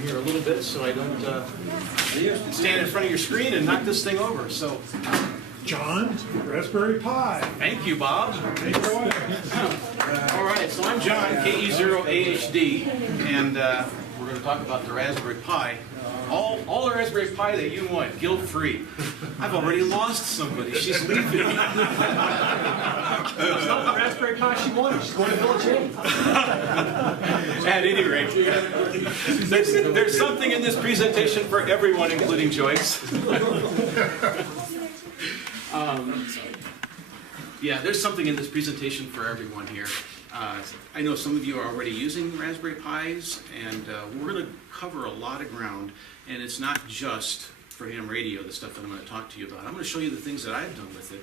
down here a little bit so I don't stand in front of your screen and knock this thing over. So, John, Raspberry Pi. thank you, Bob. Take it away. All right, so I'm John, KE0AHD, and we're going to talk about the Raspberry Pi. All the Raspberry Pi that you want, guilt-free. I've already lost somebody. She's leaving. It's not the Raspberry Pi she wanted. She's going to Village Inn. At any rate, there's something in this presentation for everyone, including Joyce. Yeah, there's something in this presentation for everyone here. I know some of you are already using Raspberry Pis, and we're going to cover a lot of ground, and it's not just for ham radio, the stuff that I'm going to talk to you about. I'm going to show you the things that I've done with it,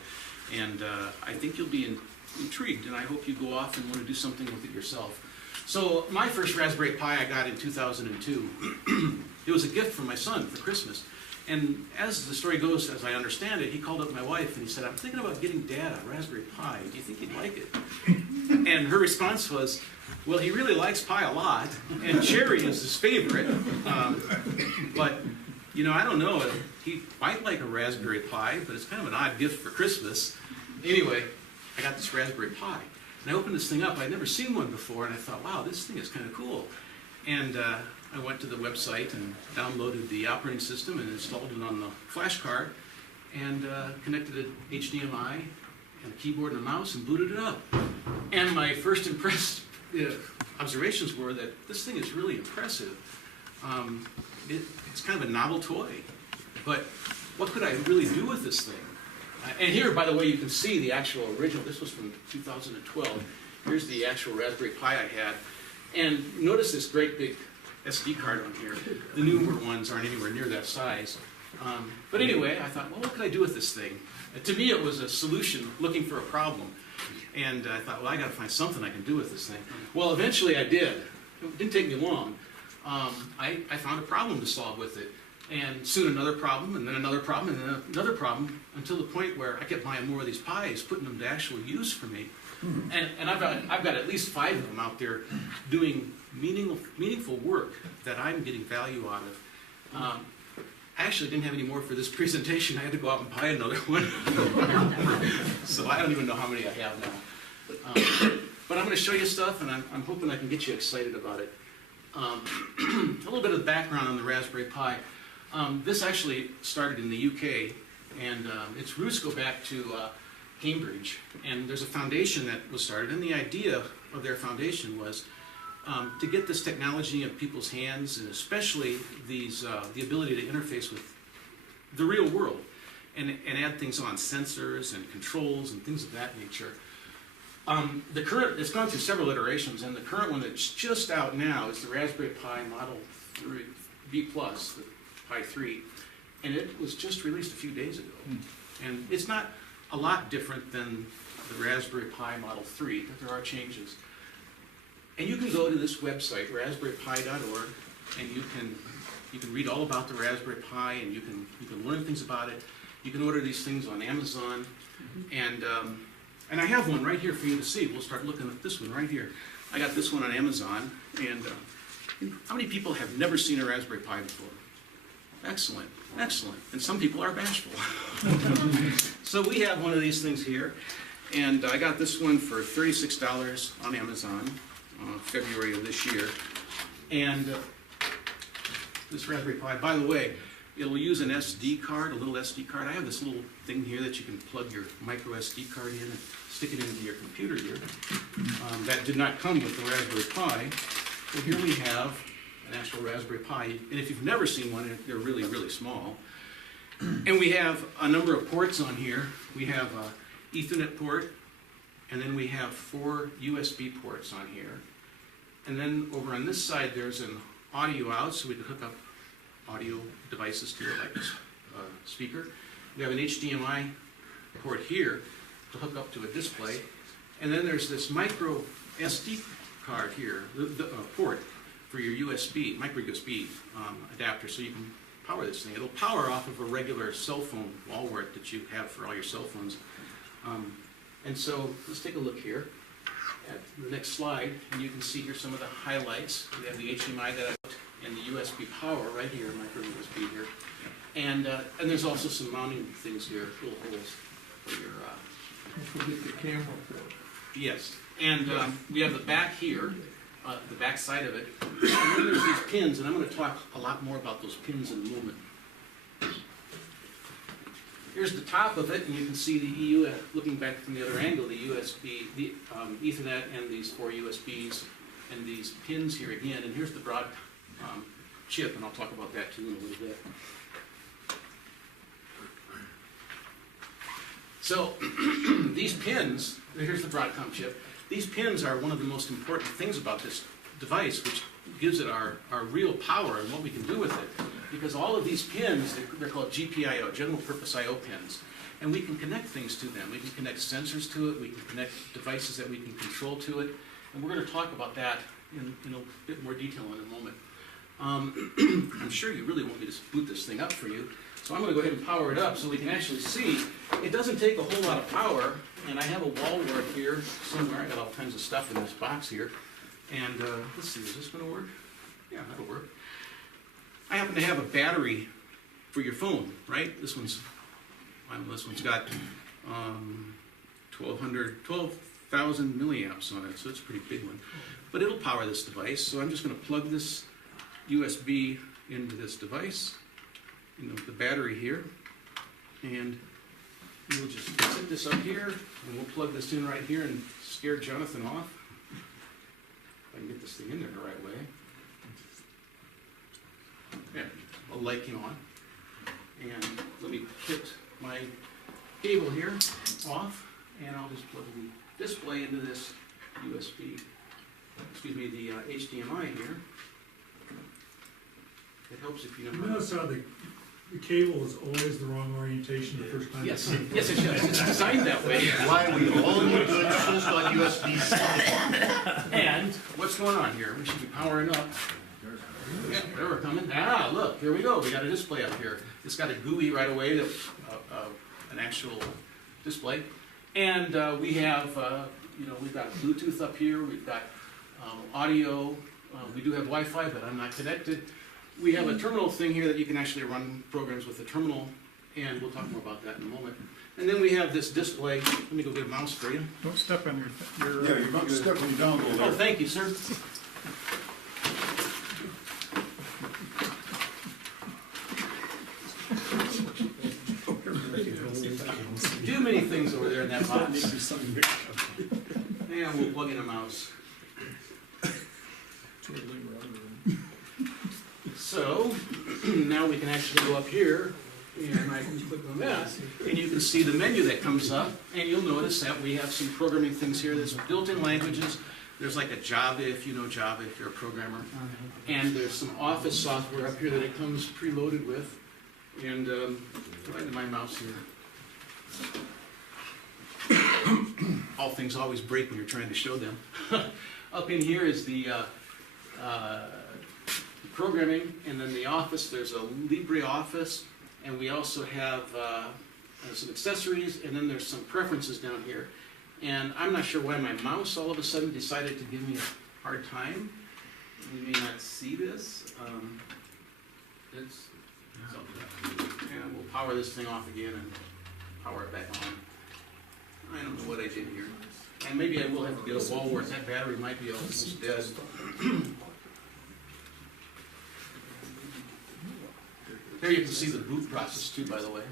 and I think you'll be intrigued, and I hope you go off and want to do something with it yourself. So my first Raspberry Pi I got in 2002. It was a gift from my son for Christmas. And as the story goes, as I understand it, he called up my wife and he said, "I'm thinking about getting Dad a Raspberry Pi. Do you think he'd like it?" And her response was, "Well, he really likes pie a lot, and cherry is his favorite. But, you know, I don't know. He might like a Raspberry Pi, but it's kind of an odd gift for Christmas." Anyway, I got this Raspberry Pi. And I opened this thing up. I'd never seen one before, and I thought, wow, this thing is kind of cool. And I went to the website and downloaded the operating system and installed it on the flash card and connected an HDMI and a keyboard and a mouse and booted it up. And my first observations were that this thing is really impressive. It's kind of a novel toy, but what could I really do with this thing? And here, by the way, you can see the actual original. This was from 2012. Here's the actual Raspberry Pi I had. And notice this great big SD card on here. The newer ones aren't anywhere near that size. But anyway, I thought, well, what could I do with this thing? To me, it was a solution looking for a problem. And I thought, well, I got to find something I can do with this thing. Well, eventually I did. It didn't take me long. I found a problem to solve with it. And soon another problem, and then another problem, and then another problem, until the point where I kept buying more of these Pis, putting them to actual use for me. And I've got at least 5 of them out there doing meaningful work that I'm getting value out of. I actually didn't have any more for this presentation. I had to go out and buy another one. So I don't even know how many I have now. But I'm going to show you stuff, and I'm hoping I can get you excited about it. A little bit of background on the Raspberry Pi. This actually started in the UK, and its roots go back to Cambridge. And there's a foundation that was started, and the idea of their foundation was to get this technology in people's hands, and especially the ability to interface with the real world, and add things on, sensors and controls and things of that nature. It's gone through several iterations, and the current one that's just out now is the Raspberry Pi Model 3 V+, the Pi 3, and it was just released a few days ago. And it's not a lot different than the Raspberry Pi Model 3, but there are changes. And you can go to this website, raspberrypi.org, and you can read all about the Raspberry Pi, and you can learn things about it. You can order these things on Amazon, and I have one right here for you to see. We'll start looking at this one right here. I got this one on Amazon, and how many people have never seen a Raspberry Pi before? Excellent, excellent. And some people are bashful. So we have one of these things here, and I got this one for $36 on Amazon, February of this year. And this Raspberry Pi, by the way, it'll use an SD card, a little SD card. I have this little thing here that you can plug your micro SD card in and stick it into your computer here. That did not come with the Raspberry Pi. So here we have an actual Raspberry Pi. And if you've never seen one, they're really, really small. And we have a number of ports on here. We have an Ethernet port, and then we have 4 USB ports on here. And then over on this side, there's an audio out, so we can hook up audio devices to it, like a speaker. We have an HDMI port here to hook up to a display. And then there's this micro SD card here, the port for your USB, micro USB adapter, so you can power this thing. It'll power off of a regular cell phone wall wart that you have for all your cell phones. And so let's take a look here at the next slide, and you can see here some of the highlights. We have the HDMI that I and the USB power right here, micro USB here. And there's also some mounting things here, little holes for your, Forget the camera port. yes. And we have the back here, the back side of it. And then there's these pins, and I'm gonna talk a lot more about those pins in a moment. Here's the top of it, and you can see the EU, looking back from the other angle, the USB, the Ethernet, and these 4 USBs, and these pins here again. And here's the broad chip, and I'll talk about that too in a little bit. So these pins, here's the Broadcom chip. These pins are one of the most important things about this device, which gives it our real power and what we can do with it. Because all of these pins, they're called GPIO, General Purpose I/O pins. And we can connect things to them. We can connect sensors to it. We can connect devices that we can control to it. And we're going to talk about that in a bit more detail in a moment. I'm sure you really want me to boot this thing up for you. So I'm going to go ahead and power it up so we can actually see. It doesn't take a whole lot of power. And I have a wall wart here somewhere. I got all kinds of stuff in this box here. And let's see, is this going to work? Yeah, that'll work. I happen to have a battery for your phone, right? This one's got 12,000 milliamps on it, so it's a pretty big one. But it'll power this device, so I'm just going to plug this USB into this device, the battery here, and we'll just set this up here, and we'll plug this in right here and scare Jonathan off. If I can get this thing in there the right way. There, a light came on. And let me hit my cable here off, and I'll just plug the display into this USB, the HDMI here. It helps if you know. You notice how the cable is always the wrong orientation the first time? Yes, yes, it does. It's designed that way. Why we all need to insist on USB-C. And what's going on here? We should be powering up. Yeah, there we're coming. Ah, look, here we go. We got a display up here. It's got a GUI right away, an actual display. And we have, we've got Bluetooth up here. We've got audio. We do have Wi-Fi, but I'm not connected. We have a terminal thing here that you can actually run programs with the terminal, and we'll talk more about that in a moment. And then we have this display. Let me go get a mouse for you. Don't step on your Yeah, you're about to step when you don't go Oh, there. thank you, sir. Too many things over there in that box. And we'll plug in a mouse. So, now we can actually go up here, and I can click on that, and you can see the menu that comes up, and you'll notice that we have some programming things here. There's built-in languages. There's like a Java, if you know Java, if you're a programmer. And there's some Office software up here that it comes preloaded with. And find my mouse here. All things always break when you're trying to show them. Up in here is the programming, and then the Office. There's a LibreOffice, and we also have some accessories, and then there's some preferences down here. And I'm not sure why my mouse all of a sudden decided to give me a hard time. You may not see this. And we'll power this thing off again and power it back on. I don't know what I did here. And maybe I will have to get a wall wart. That battery might be almost dead. There you can see the boot process too, by the way.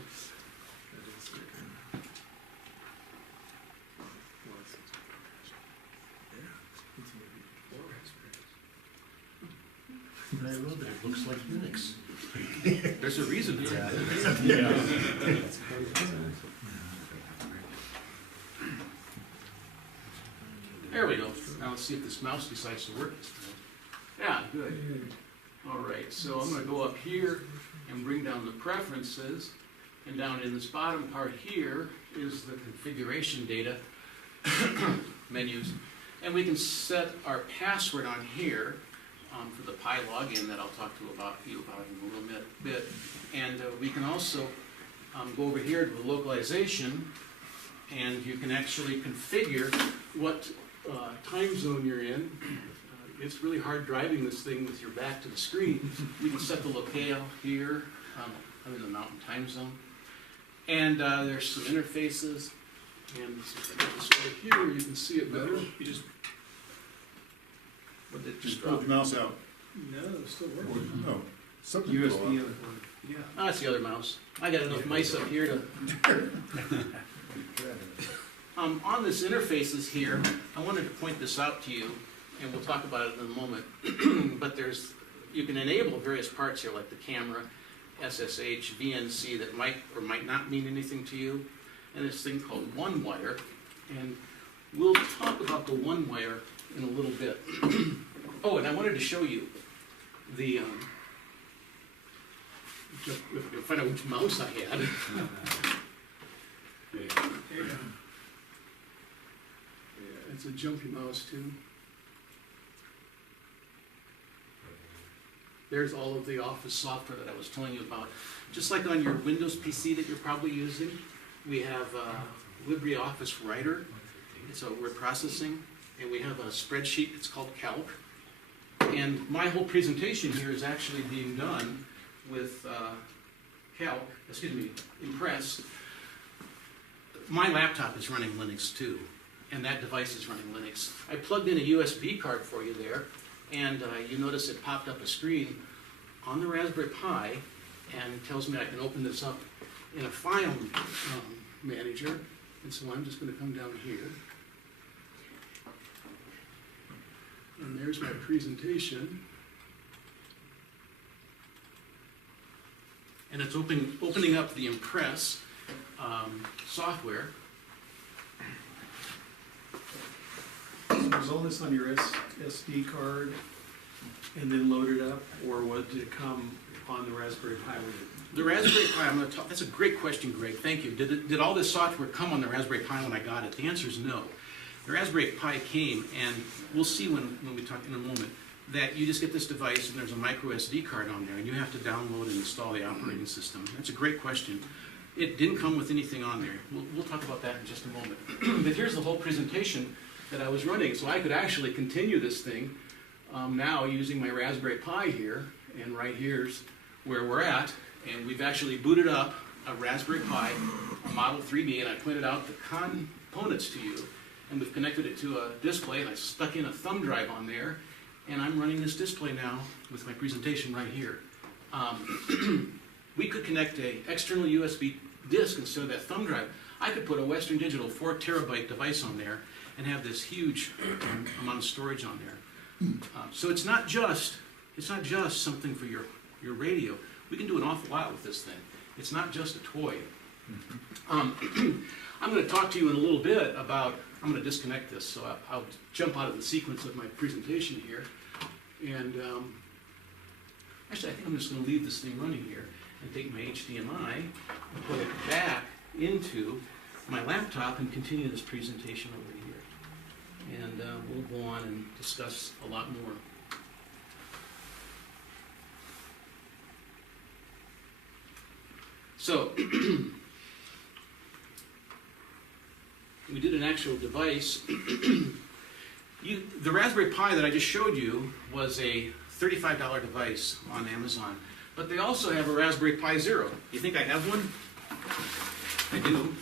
It looks like Unix. There's a reason for that. There we go. Now let's see if this mouse decides to work this time. Yeah, good. All right, so I'm going to go up here and bring down the preferences. And down in this bottom part here is the configuration data menus. And we can set our password on here for the Pi login that I'll talk to you about in a little bit. And we can also go over here to the localization, and you can actually configure what time zone you're in. it's really hard driving this thing with your back to the screen. We can set the locale here. I'm in the Mountain Time Zone. And there's some interfaces. And if I get this over here, you can see it better. You just, what did it Just just pull drop? the mouse out. No, it's still Or, working. no, something blow USB. up. Yeah, oh, that's the other mouse. I got enough mice up here to. On this interfaces here, I wanted to point this out to you, and we'll talk about it in a moment. But you can enable various parts here, like the camera, SSH, VNC, that might or might not mean anything to you, and this thing called one wire. And we'll talk about the one wire in a little bit. Oh, and I wanted to show you the. Find out which mouse I had. Yeah, it's a jumpy mouse too. There's all of the Office software that I was telling you about. Just like on your Windows PC that you're probably using, we have LibreOffice Writer. It's a word processing, and we have a spreadsheet. It's called Calc. And my whole presentation here is actually being done with Impress. My laptop is running Linux too, and that device is running Linux. I plugged in a USB card for you there, and you notice it popped up a screen on the Raspberry Pi and tells me I can open this up in a file manager. And so I'm just going to come down here. And there's my presentation. And it's opening up the Impress software. Was all this on your SD card and then loaded up, or did it come on the Raspberry Pi with it? The Raspberry Pi, I'm going to talk. That's a great question, Greg. Thank you. Did all this software come on the Raspberry Pi when I got it? The answer is no. The Raspberry Pi came, and we'll see when we talk in a moment, that you just get this device and there's a micro SD card on there, and you have to download and install the operating system. That's a great question. It didn't come with anything on there. We'll talk about that in just a moment. But here's the whole presentation that I was running, so I could actually continue this thing now using my Raspberry Pi here, and right here's where we're at, and we've actually booted up a Raspberry Pi, a Model 3B, and I pointed out the components to you, and we've connected it to a display, and I stuck in a thumb drive on there, and I'm running this display now with my presentation right here. We could connect a external USB disk instead of that thumb drive. I could put a Western Digital 4 terabyte device on there and have this huge amount of storage on there. So it's not just something for your radio. We can do an awful lot with this thing. It's not just a toy. I'm going to talk to you in a little bit about, I'm going to disconnect this, so I'll jump out of the sequence of my presentation here. And actually, I think I'm just going to leave this thing running here and take my HDMI and put it back into my laptop and continue this presentation over here. And we'll go on and discuss a lot more. So, we did an actual device. The Raspberry Pi that I just showed you was a $35 device on Amazon. But they also have a Raspberry Pi Zero. You think I have one? I do.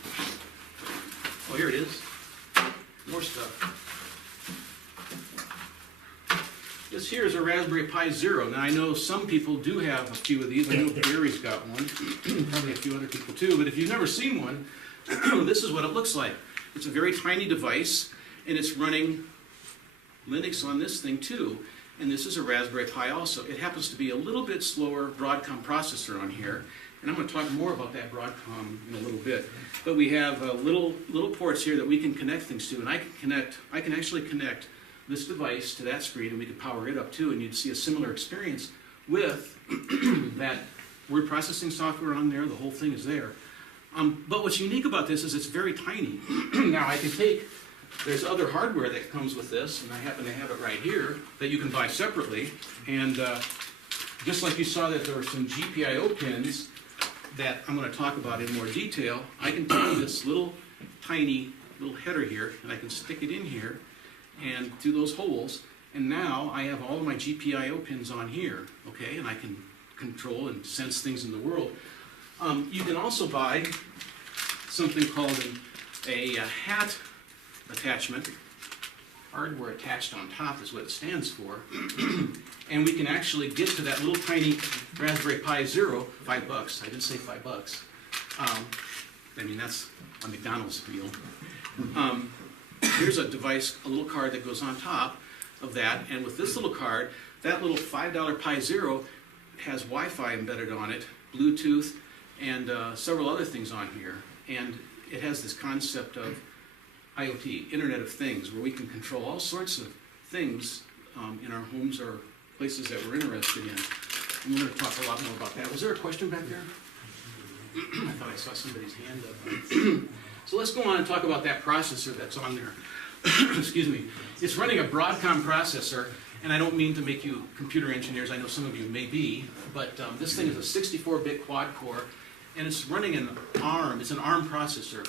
Oh, here it is. More stuff. This here is a Raspberry Pi Zero. Now, I know some people do have a few of these. I know Gary's got one. Probably a few other people too. But if you've never seen one, this is what it looks like. It's a very tiny device, and it's running Linux on this thing too. And this is a Raspberry Pi also. It happens to be a little bit slower Broadcom processor on here. And I'm going to talk more about that Broadcom in a little bit. But we have little ports here that we can connect things to. And I can actually connect this device to that screen, and we can power it up too. And you'd see a similar experience with that word processing software on there. The whole thing is there. But what's unique about this is it's very tiny. Now I can there's other hardware that comes with this, and I happen to have it right here, that you can buy separately. And just like you saw that there were some GPIO pins that I'm going to talk about in more detail, I can take this tiny little header here, and I can stick it in here and through those holes, And now I have all of my GPIO pins on here, okay, and I can control and sense things in the world. You can also buy something called a hat attachment. Hardware attached on top is what it stands for. And we can actually get to that little tiny Raspberry Pi Zero, $5. I didn't say $5. I mean, that's a McDonald's meal. Here's a device, a little card that goes on top of that, and with this little card, that little $5 Pi Zero has Wi-Fi embedded on it, Bluetooth, and several other things on here. And it has this concept of IoT, Internet of Things, where we can control all sorts of things in our homes or places that we're interested in. And we're going to talk a lot more about that. Was there a question back there? I thought I saw somebody's hand up. So let's go on and talk about that processor that's on there. Excuse me. It's running a Broadcom processor, and I don't mean to make you computer engineers, I know some of you may be, but this thing is a 64-bit quad core, and it's running an ARM. It's an ARM processor.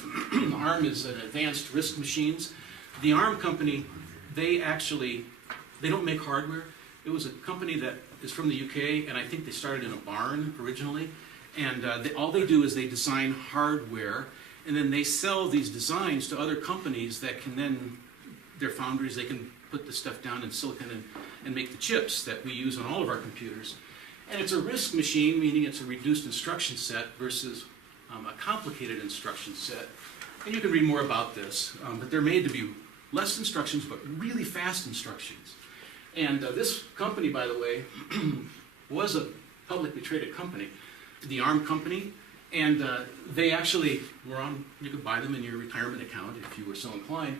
ARM is an advanced RISC machines. The ARM company, they don't make hardware. It was a company that is from the UK, and I think they started in a barn originally. And all they do is they design hardware, and then they sell these designs to other companies that can then, their foundries, they can put the stuff down in silicon and make the chips that we use on all of our computers. And it's a RISC machine, meaning it's a reduced instruction set versus a complicated instruction set. And you can read more about this, but they're made to be less instructions, but really fast instructions. And this company, by the way, was a publicly traded company, the ARM company, and they actually were on, you could buy them in your retirement account if you were so inclined.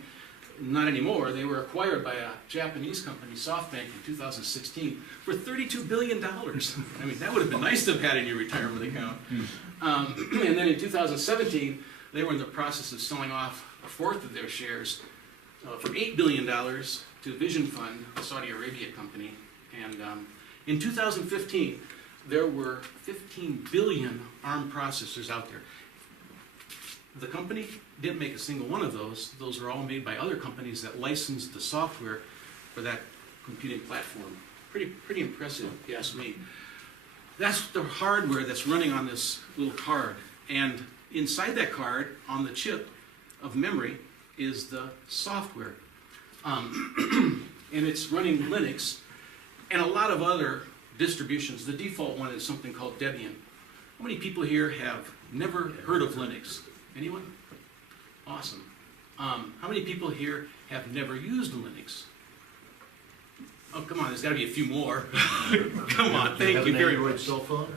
Not anymore. They were acquired by a Japanese company, SoftBank, in 2016 for $32 billion. I mean, that would have been nice to have had in your retirement account. And then in 2017, they were in the process of selling off a fourth of their shares for $8 billion to Vision Fund, a Saudi Arabia company. And in 2015, there were 15 billion ARM processors out there. The company didn't make a single one of those. Those are all made by other companies that licensed the software for that computing platform. Pretty impressive, if you ask me. That's the hardware that's running on this little card. And inside that card, on the chip of memory, is the software. And it's running Linux and a lot of other distributions. The default one is something called Debian. How many people here have never heard of Linux? Anyone? Awesome. How many people here have never used Linux? Oh, come on, there's got to be a few more. Come on, thank you very much. Cell phone?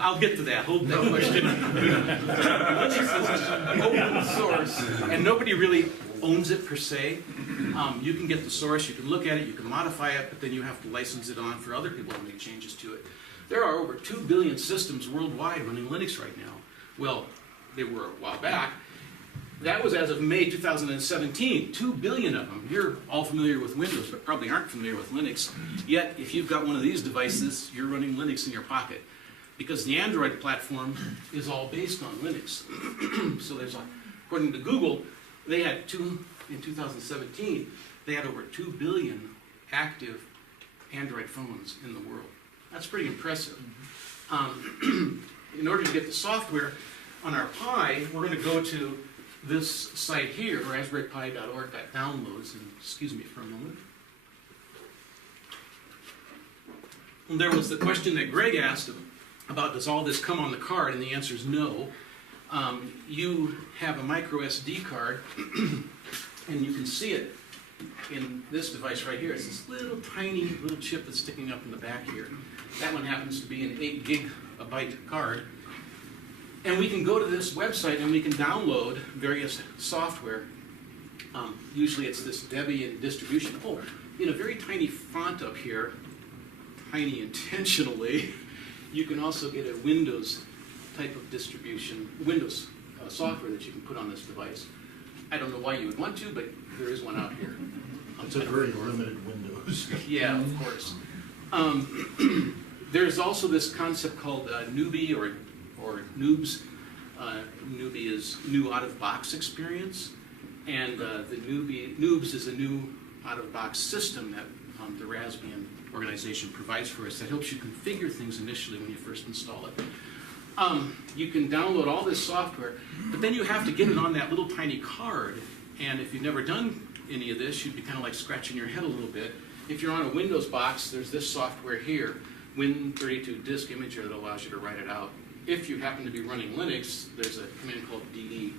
I'll get to that. Hold that question. Linux is open source, and nobody really owns it per se. You can get the source, you can look at it, you can modify it, but then you have to license it on for other people to make changes to it. There are over 2 billion systems worldwide running Linux right now. Well, they were a while back. That was as of May 2017, 2 billion of them. You're all familiar with Windows, but probably aren't familiar with Linux. Yet, if you've got one of these devices, you're running Linux in your pocket. Because the Android platform is all based on Linux. So there's, according to Google, they had in 2017, they had over 2 billion active Android phones in the world. That's pretty impressive. In order to get the software on our Pi, we're going to go to this site here, raspberrypi.org.downloads, and excuse me for a moment. And there was the question that Greg asked about, does all this come on the card, and the answer is no. You have a micro SD card, and you can see it in this device right here. It's this little tiny little chip that's sticking up in the back here. That one happens to be an 8 gigabyte card. And we can go to this website and we can download various software. Usually it's this Debian distribution. Oh, in a very tiny font up here, tiny intentionally, you can also get a Windows type of distribution, Windows software that you can put on this device. I don't know why you would want to, but there is one out here. It's a very limited Windows. Yeah, of course. There's also this concept called Newbie or Noobs. Newbie is new out-of-box experience, and the Noobs is a new out-of-box system that the Raspbian organization provides for us that helps you configure things initially when you first install it. You can download all this software, but then you have to get it on that little tiny card. And if you've never done any of this, you'd be kind of like scratching your head a little bit. If you're on a Windows box, there's this software here, Win32 Disk Imager, that allows you to write it out. If you happen to be running Linux, there's a command called DD.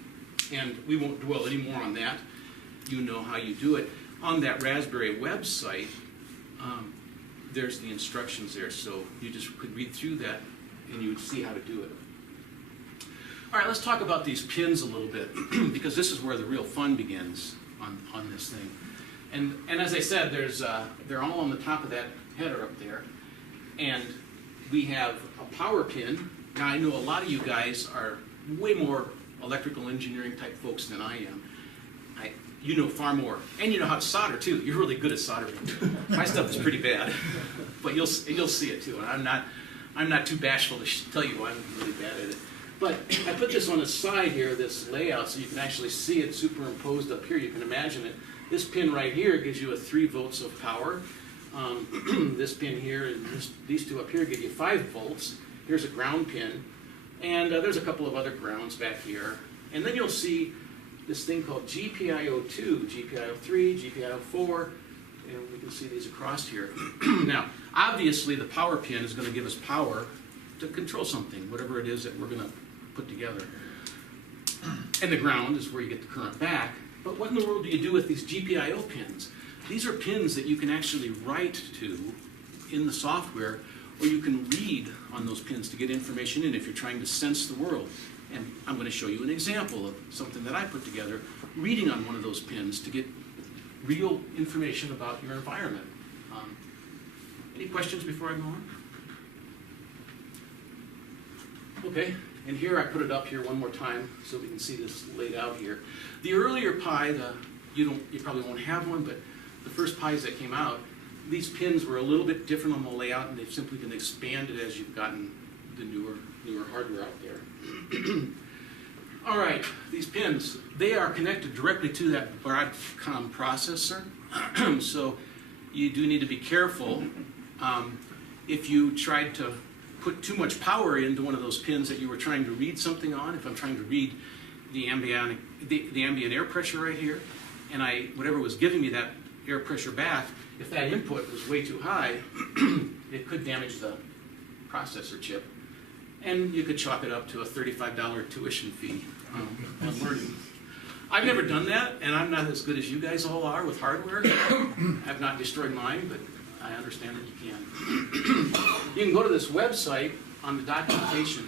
And we won't dwell any more on that. You know how you do it. On that Raspberry website, there's the instructions there, so you just could read through that and you would see how to do it. All right, let's talk about these pins a little bit, because this is where the real fun begins on this thing. And as I said, they're all on the top of that header up there, and we have a power pin. Now, I know a lot of you guys are way more electrical engineering type folks than I am. You know far more, and you know how to solder too. You're really good at soldering. My stuff is pretty bad, but you'll see it too. And I'm not too bashful to tell you I'm really bad at it. But I put this on the side here, this layout, so you can actually see it superimposed up here. You can imagine it. This pin right here gives you a 3 volts of power. This pin here and these two up here give you 5 volts. Here's a ground pin, and there's a couple of other grounds back here. And then you'll see this thing called GPIO2, GPIO3, GPIO4, and we can see these across here. Now, obviously the power pin is going to give us power to control something, whatever it is that we're going to put together. And the ground is where you get the current back. But what in the world do you do with these GPIO pins? These are pins that you can actually write to in the software, or you can read on those pins to get information in if you're trying to sense the world. And I'm going to show you an example of something that I put together, reading on one of those pins to get real information about your environment. Any questions before I go on? Okay, and here I put it up here one more time so we can see this laid out here. The earlier Pi, you probably won't have one, but the first Pis that came out, these pins were a little bit different on the layout, and they've simply been expanded as you've gotten the newer hardware out there. All right, these pins, they are connected directly to that Broadcom processor, so you do need to be careful. If you tried to put too much power into one of those pins that you were trying to read something on, if I'm trying to read the ambient air pressure right here, and whatever was giving me that air pressure back, if that input was way too high, it could damage the processor chip. And you could chalk it up to a $35 tuition fee on learning. I've never done that, and I'm not as good as you guys all are with hardware. I've not destroyed mine, but I understand that you can. You can go to this website on the documentation,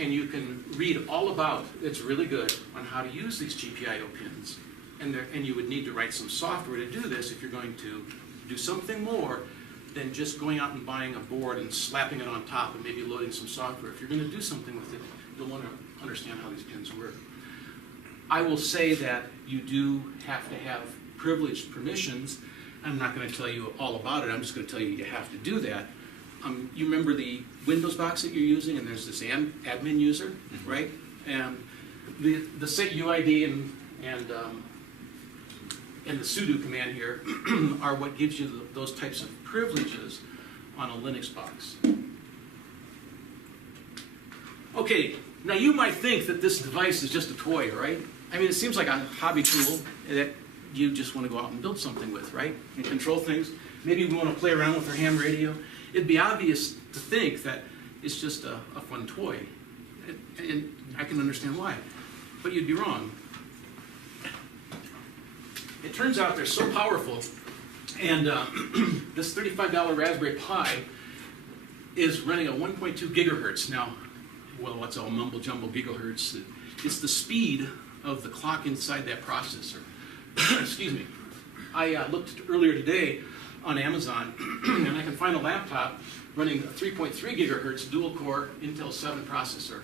and you can read all about, it's really good, on how to use these GPIO pins. And you would need to write some software to do this if you're going to do something more than just going out and buying a board and slapping it on top and maybe loading some software. If you're going to do something with it, you'll want to understand how these pins work. I will say that you do have to have privileged permissions. I'm not going to tell you all about it. I'm just going to tell you you have to do that. You remember the Windows box that you're using, and there's this admin user, right? And the set UID and the sudo command here are what gives you those types of privileges on a Linux box. Okay, now you might think that this device is just a toy, right? I mean, it seems like a hobby tool that you just want to go out and build something with, right? And control things. Maybe we want to play around with our ham radio. It'd be obvious to think that it's just a fun toy. And I can understand why. But you'd be wrong. It turns out they're so powerful, and this $35 Raspberry Pi is running at 1.2 gigahertz. Now, well, what's all mumble jumble gigahertz? It's the speed of the clock inside that processor. Excuse me. I looked earlier today on Amazon, and I can find a laptop running a 3.3 gigahertz dual-core Intel 7 processor.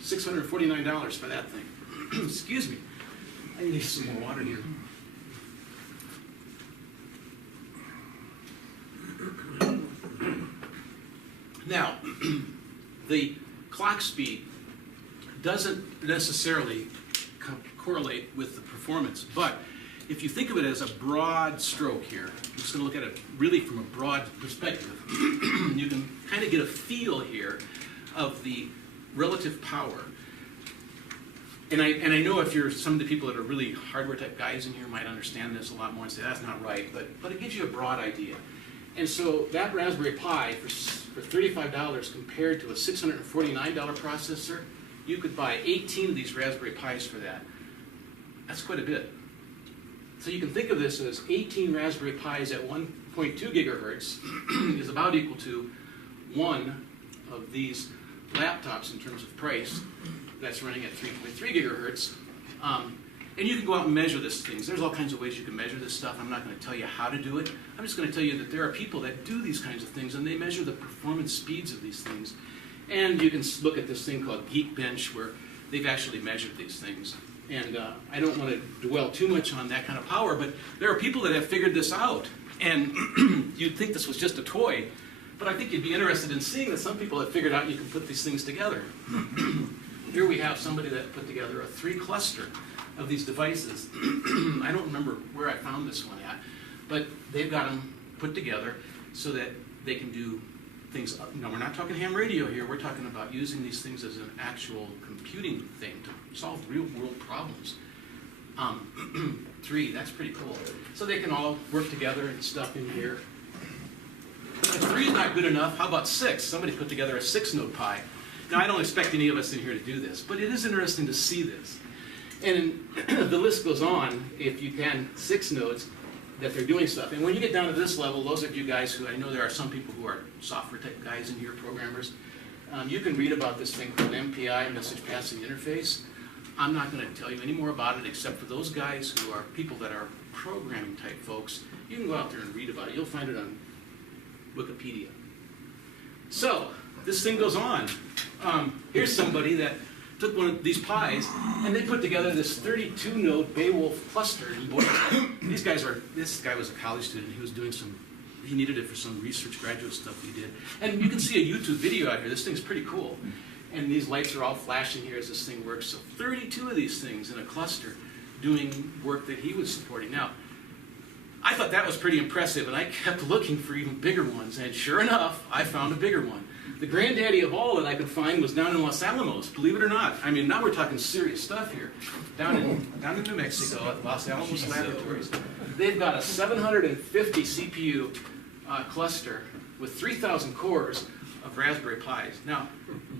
$649 for that thing. Excuse me. I need some more water here. Now, the clock speed doesn't necessarily correlate with the performance, but if you think of it as a broad stroke here, I'm just gonna look at it really from a broad perspective, you can kind of get a feel here of the relative power. And I know if you're some of the people that are really hardware type guys in here might understand this a lot more and say that's not right, but it gives you a broad idea. And so that Raspberry Pi for $35 compared to a $649 processor, you could buy 18 of these Raspberry Pis for that. That's quite a bit. So you can think of this as 18 Raspberry Pis at 1.2 gigahertz is about equal to one of these laptops in terms of price that's running at 3.3 gigahertz. And you can go out and measure these things. There's all kinds of ways you can measure this stuff. I'm not going to tell you how to do it. I'm just going to tell you that there are people that do these kinds of things, and they measure the performance speeds of these things. And you can look at this thing called Geekbench, where they've actually measured these things. And I don't want to dwell too much on that kind of power, but there are people that have figured this out. And you'd think this was just a toy, but I think you'd be interested in seeing that some people have figured out you can put these things together. Here we have somebody that put together a 3 cluster of these devices. I don't remember where I found this one at, but they've got them put together so that they can do things. No, we're not talking ham radio here. We're talking about using these things as an actual computing thing to solve real world problems. 3, that's pretty cool. So they can all work together and stuff in here. If 3 is not good enough, how about 6? Somebody put together a 6-node Pi. Now, I don't expect any of us in here to do this, but it is interesting to see this. And the list goes on, if you can, 6 nodes that they're doing stuff. And when you get down to this level, those of you guys who, I know there are some people who are software type guys in here, programmers, you can read about this thing called MPI, Message Passing Interface. I'm not going to tell you any more about it except for those guys who are people that are programming type folks. You can go out there and read about it. You'll find it on Wikipedia. So, this thing goes on. Here's somebody that took one of these Pis and they put together this 32-node Beowulf cluster. And boy, this guy was a college student. He needed it for some research graduate stuff he did. And you can see a YouTube video out here. This thing's pretty cool. And these lights are all flashing here as this thing works. So 32 of these things in a cluster doing work that he was supporting. Now, I thought that was pretty impressive, and I kept looking for even bigger ones. And sure enough, I found a bigger one. The granddaddy of all that I could find was down in Los Alamos, believe it or not. I mean, now we're talking serious stuff here. Down in New Mexico at Los Alamos Laboratories. They've got a 750 CPU cluster with 3,000 cores of Raspberry Pis. Now,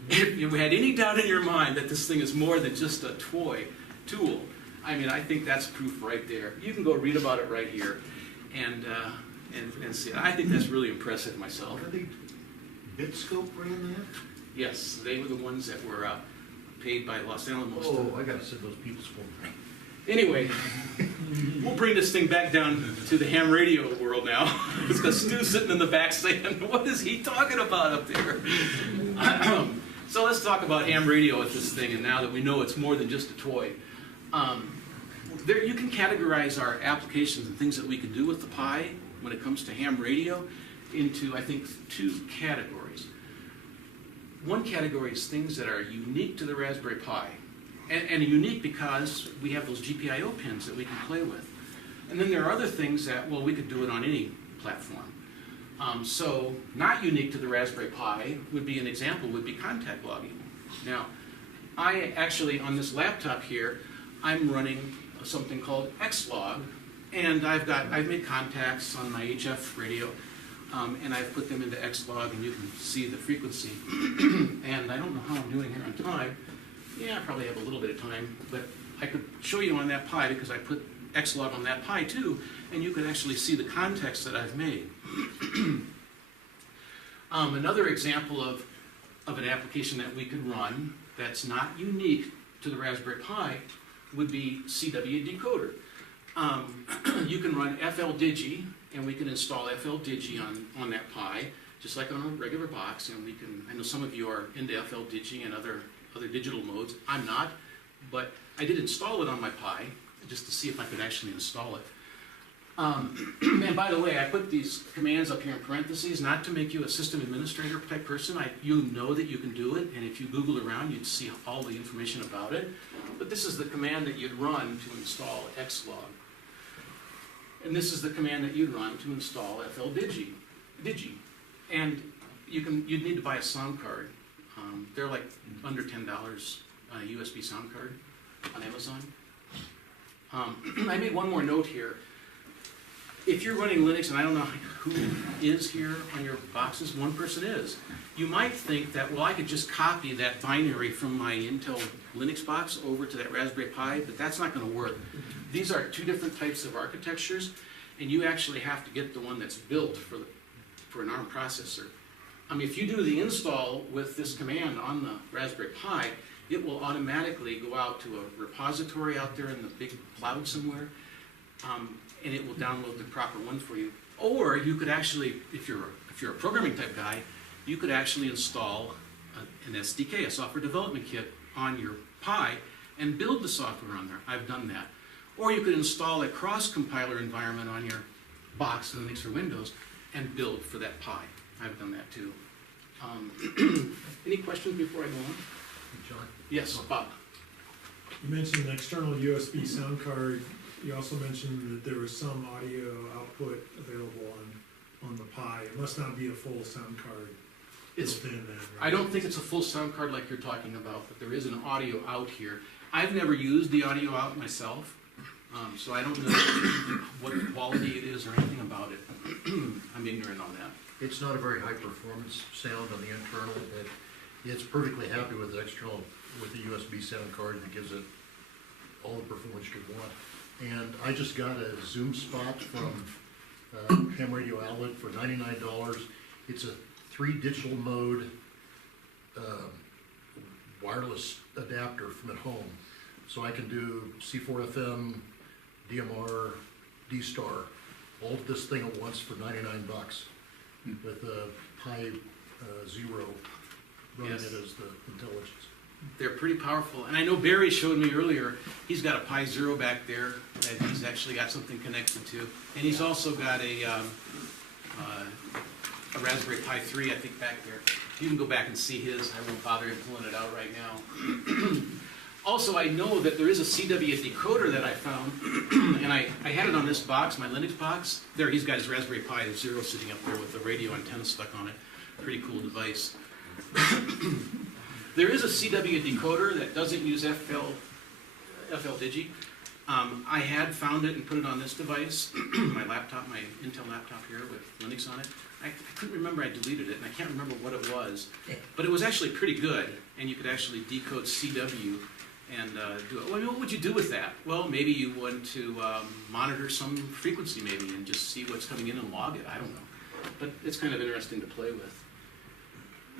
if you had any doubt in your mind that this thing is more than just a toy tool, I mean, I think that's proof right there. You can go read about it right here and see it. I think that's really impressive myself. Are they Bitscope ran that? Yes, they were the ones that were paid by Los Alamos. Oh, I gotta send those people school. Anyway, we'll bring this thing back down to the ham radio world now. It's got Stu sitting in the back saying, what is he talking about up there? So let's talk about ham radio with this thing, and now that we know it's more than just a toy. You can categorize our applications and things that we can do with the Pi when it comes to ham radio into, I think, 2 categories. One category is things that are unique to the Raspberry Pi, and unique because we have those GPIO pins that we can play with. And then there are other things that, well, we could do it on any platform. So not unique to the Raspberry Pi would be an example, would be contact logging. Now, I actually, on this laptop here, I'm running something called Xlog, and I've made contacts on my HF radio, and I've put them into Xlog, and you can see the frequency. And I don't know how I'm doing here on time. Yeah, I probably have a little bit of time, but I could show you on that Pi because I put Xlog on that Pi too, and you can actually see the contacts that I've made. Another example of an application that we could run that's not unique to the Raspberry Pi would be CW Decoder. You can run FLDigi, and we can install FLDigi on that Pi, just like on a regular box, and we can, I know some of you are into FLDigi and other digital modes. I'm not, but I did install it on my Pi, just to see if I could actually install it. And by the way, I put these commands up here in parentheses, not to make you a system administrator type person. You know that you can do it, and if you Google around, you'd see all the information about it. But this is the command that you'd run to install Xlog. And this is the command that you'd run to install FL Digi. And you'd need to buy a sound card. They're like under $10 on a USB sound card on Amazon. I made one more note here. If you're running Linux, and I don't know who is here on your boxes, one person is. You might think that, well, I could just copy that binary from my Intel Linux box over to that Raspberry Pi, but that's not gonna work. These are two different types of architectures, and you actually have to get the one that's built for an ARM processor. I mean, if you do the install with this command on the Raspberry Pi, it will automatically go out to a repository out there in the big cloud somewhere, and it will download the proper one for you. Or you could actually, if you're a programming type guy, you could actually install an SDK, a software development kit, on your Pi and build the software on there. I've done that. Or you could install a cross-compiler environment on your box, Linux or Windows, and build for that Pi. I've done that too. Any questions before I go on? Hey, John? Yes, Bob. You mentioned an external USB sound card. You also mentioned that there was some audio output available on the Pi. It must not be a full sound card It's, built in then, right? I don't think it's a full sound card like you're talking about, but there is an audio out here. I've never used the audio out myself, so I don't know what quality it is or anything about it. I'm ignorant on that. It's not a very high performance sound on the internal, but it's perfectly happy with the external, with the USB sound card, and it gives it all the performance you could want. And I just got a Zoom Spot from Ham Radio Outlet for $99. It's a 3 digital mode wireless adapter from at home. So I can do C4FM, DMR, DStar, all of this thing at once for $99 with a Pi Zero running Yes. it as the intelligence. They're pretty powerful, and I know Barry showed me earlier, he's got a Pi Zero back there that he's actually got something connected to, and he's also got a Raspberry Pi 3, I think, back there. You can go back and see his, I won't bother him pulling it out right now. Also, I know that there is a CW decoder that I found, and I had it on this box, my Linux box. There, he's got his Raspberry Pi Zero sitting up there with the radio antenna stuck on it. Pretty cool device. There is a CW decoder that doesn't use FL Digi. I had found it and put it on this device, my laptop, my Intel laptop here with Linux on it. I couldn't remember, I deleted it, and I can't remember what it was. But it was actually pretty good, and you could actually decode CW and do it. Well, what would you do with that? Well, maybe you want to monitor some frequency maybe and just see what's coming in and log it. I don't know. But it's kind of interesting to play with.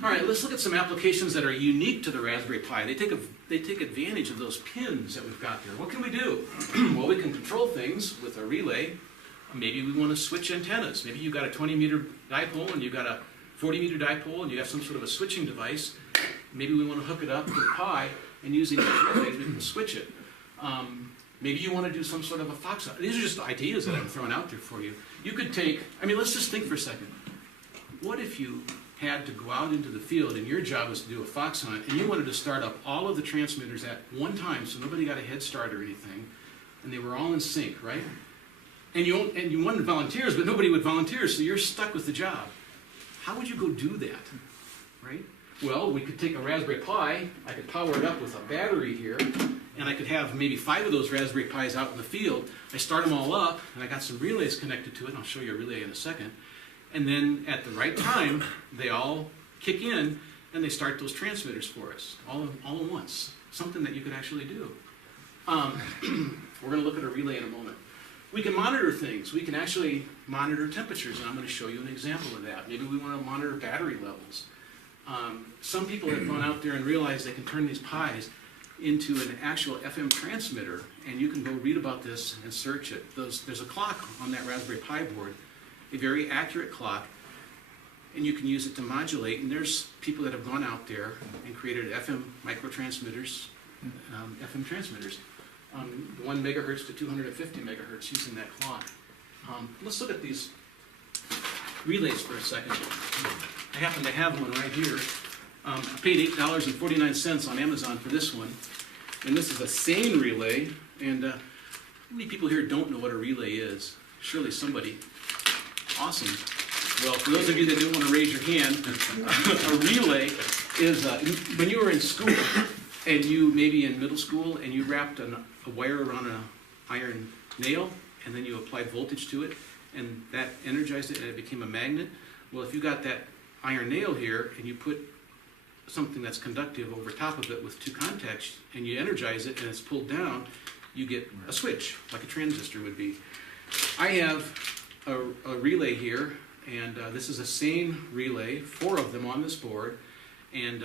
All right, let's look at some applications that are unique to the Raspberry Pi. They take advantage of those pins that we've got there. What can we do? Well, we can control things with a relay. Maybe we want to switch antennas. Maybe you've got a 20-meter dipole and you've got a 40-meter dipole and you have some sort of a switching device. Maybe we want to hook it up to the Pi, and using these relays we can switch it. Maybe you want to do some sort of a Fox. These are just ideas that I'm throwing out there for you. You could take, I mean, let's just think for a second. What if you had to go out into the field and your job was to do a fox hunt and you wanted to start up all of the transmitters at one time so nobody got a head start or anything, and they were all in sync, right? And you wanted volunteers, but nobody would volunteer, so you're stuck with the job. How would you go do that, right? Well, we could take a Raspberry Pi, I could power it up with a battery here, and I could have maybe 5 of those Raspberry Pis out in the field. I start them all up, and I got some relays connected to it, and I'll show you a relay in a second. And then at the right time, they all kick in, and they start those transmitters for us, all at once. Something that you could actually do. We're going to look at a relay in a moment. We can monitor things. We can actually monitor temperatures, and I'm going to show you an example of that. Maybe we want to monitor battery levels. Some people have gone out there and realized they can turn these Pis into an actual FM transmitter, and you can go read about this and search it. There's a clock on that Raspberry Pi board, a very accurate clock, and you can use it to modulate, and there's people that have gone out there and created FM microtransmitters, FM transmitters, 1 megahertz to 250 megahertz using that clock. Let's look at these relays for a second. I happen to have one right here. I paid $8.49 on Amazon for this one, and this is a sane relay. And how many people here don't know what a relay is? surely somebody. Awesome. Well, for those of you that didn't want to raise your hand, a relay is, when you were in school, and you, maybe in middle school, and you wrapped a wire around an iron nail, and then you applied voltage to it, and that energized it, and it became a magnet. Well, if you got that iron nail here, and you put something that's conductive over top of it with two contacts, and you energize it, and it's pulled down, you get a switch, like a transistor would be. I have a relay here, and this is the same relay, 4 of them on this board, and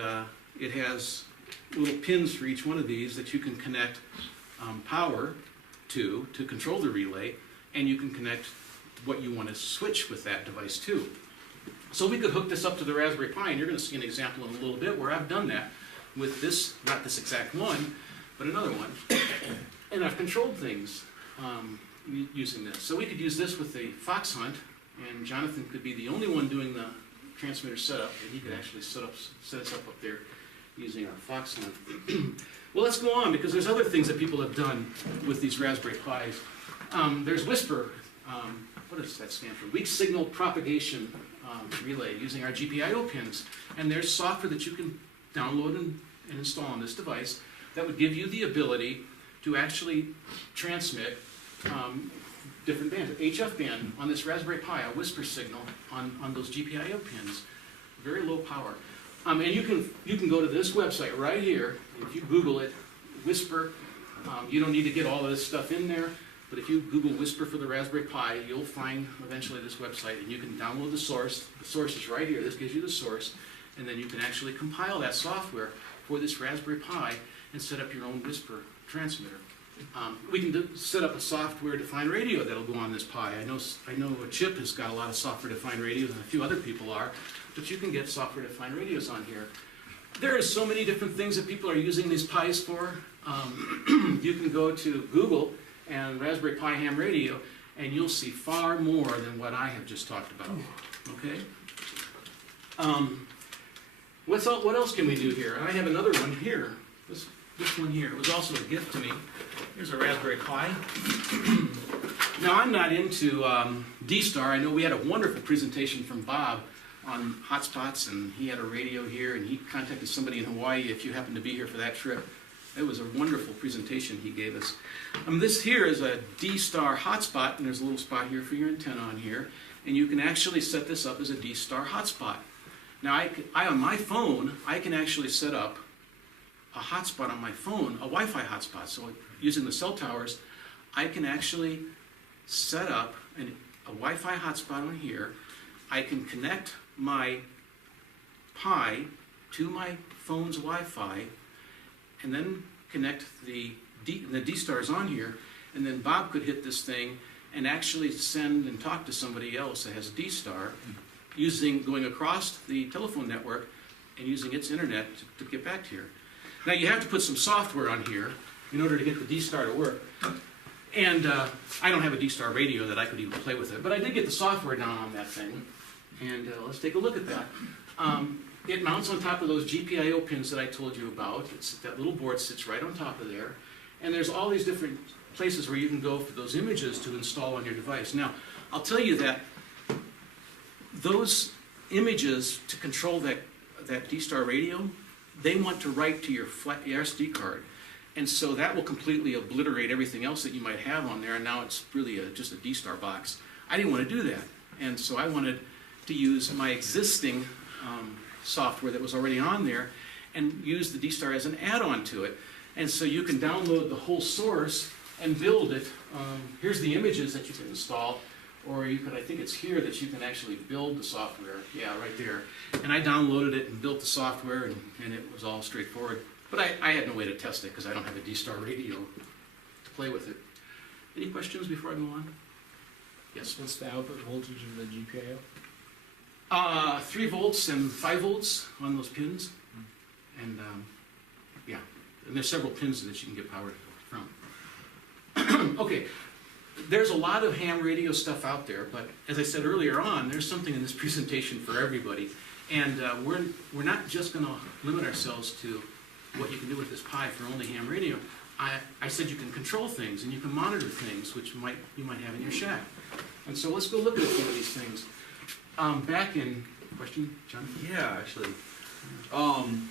it has little pins for each one of these that you can connect power to control the relay, and you can connect what you want to switch with that device to. So we could hook this up to the Raspberry Pi, and you're going to see an example in a little bit where I've done that with this, not this exact one, but another one, and I've controlled things using this. So we could use this with the Fox Hunt, and Jonathan could be the only one doing the transmitter setup, and he could actually set us up there using our Fox Hunt. Well, let's go on, because there's other things that people have done with these Raspberry Pis. There's WSPR. What does that stand for? Weak Signal Propagation Relay, using our GPIO pins. And there's software that you can download and install on this device that would give you the ability to actually transmit different bands. HF band on this Raspberry Pi, a WSPR signal on those GPIO pins. Very low power. And you can go to this website right here, and if you Google it, WSPR, you don't need to get all of this stuff in there, but if you Google WSPR for the Raspberry Pi, you'll find eventually this website, and you can download the source. The source is right here. This gives you the source, and then you can actually compile that software for this Raspberry Pi and set up your own WSPR transmitter. We can set up a software-defined radio that'll go on this Pi. I know Chip has got a lot of software-defined radios, and a few other people are, but you can get software-defined radios on here. There are so many different things that people are using these Pis for. You can go to Google and Raspberry Pi ham radio, and you'll see far more than what I have just talked about. Okay? What else can we do here? I have another one here. This one here. It was also a gift to me. Here's a Raspberry Pi. Now, I'm not into DStar. I know we had a wonderful presentation from Bob on hotspots, and he had a radio here, and he contacted somebody in Hawaii if you happen to be here for that trip. It was a wonderful presentation he gave us. This here is a DStar Hot Spot, and there's a little spot here for your antenna on here, and you can actually set this up as a DStar Hot Spot. Now, on my phone, I can actually set up a hotspot on my phone, a Wi-Fi hotspot. So using the cell towers, I can actually set up a Wi-Fi hotspot on here. I can connect my Pi to my phone's Wi-Fi, and then connect the D-Stars on here, and then Bob could hit this thing and actually send and talk to somebody else that has a D-Star, going across the telephone network and using its internet to get back to here. Now, you have to put some software on here in order to get the D-Star to work. And I don't have a D-Star radio that I could even play with it, but I did get the software down on that thing. And let's take a look at that. It mounts on top of those GPIO pins that I told you about. That little board sits right on top of there. And there's all these different places where you can go for those images to install on your device. Now, I'll tell you that those images to control that D-Star radio, they want to write to your SD card. And so that will completely obliterate everything else that you might have on there, and now it's really just a D-Star box. I didn't want to do that, and so I wanted to use my existing software that was already on there and use the D-Star as an add-on to it. And so you can download the whole source and build it. Here's the images that you can install, or you can, I think it's here that you can actually build the software. Yeah, right there. And I downloaded it and built the software, and it was all straightforward. But I had no way to test it because I don't have a D-Star radio to play with it. Any questions before I go on? Yes? What's the output voltage of the GPIO? 3 volts and 5 volts on those pins. And yeah, and there's several pins that you can get power from. Okay, there's a lot of ham radio stuff out there, but as I said earlier on, there's something in this presentation for everybody. And we're not just going to limit ourselves to what you can do with this Pi for only ham radio. I said you can control things and you can monitor things which you might have in your shack. And so let's go look at a few of these things. Back in, question, John? Yeah, actually. I'm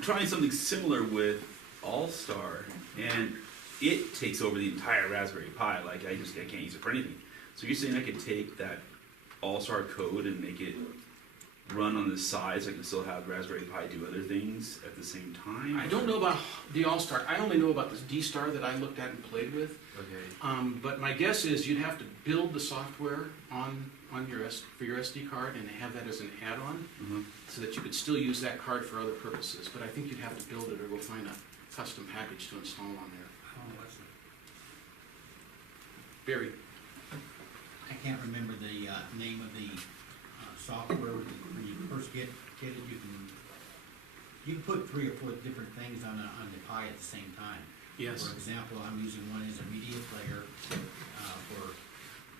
trying something similar with All-Star, and it takes over the entire Raspberry Pi. Like, I can't use it for anything. So you're saying I could take that All-Star code and make it run on the side so I can still have Raspberry Pi do other things at the same time? I don't know about the All-Star. I only know about this DStar that I looked at and played with. Okay. But my guess is you'd have to build the software on for your SD card and have that as an add-on Mm-hmm. so that you could still use that card for other purposes. But I think you'd have to build it or go find a custom package to install on there. Barry? I can't remember the name of the software. When you first get it, you can put 3 or 4 different things on the Pi at the same time. Yes. For example, I'm using one as a media player for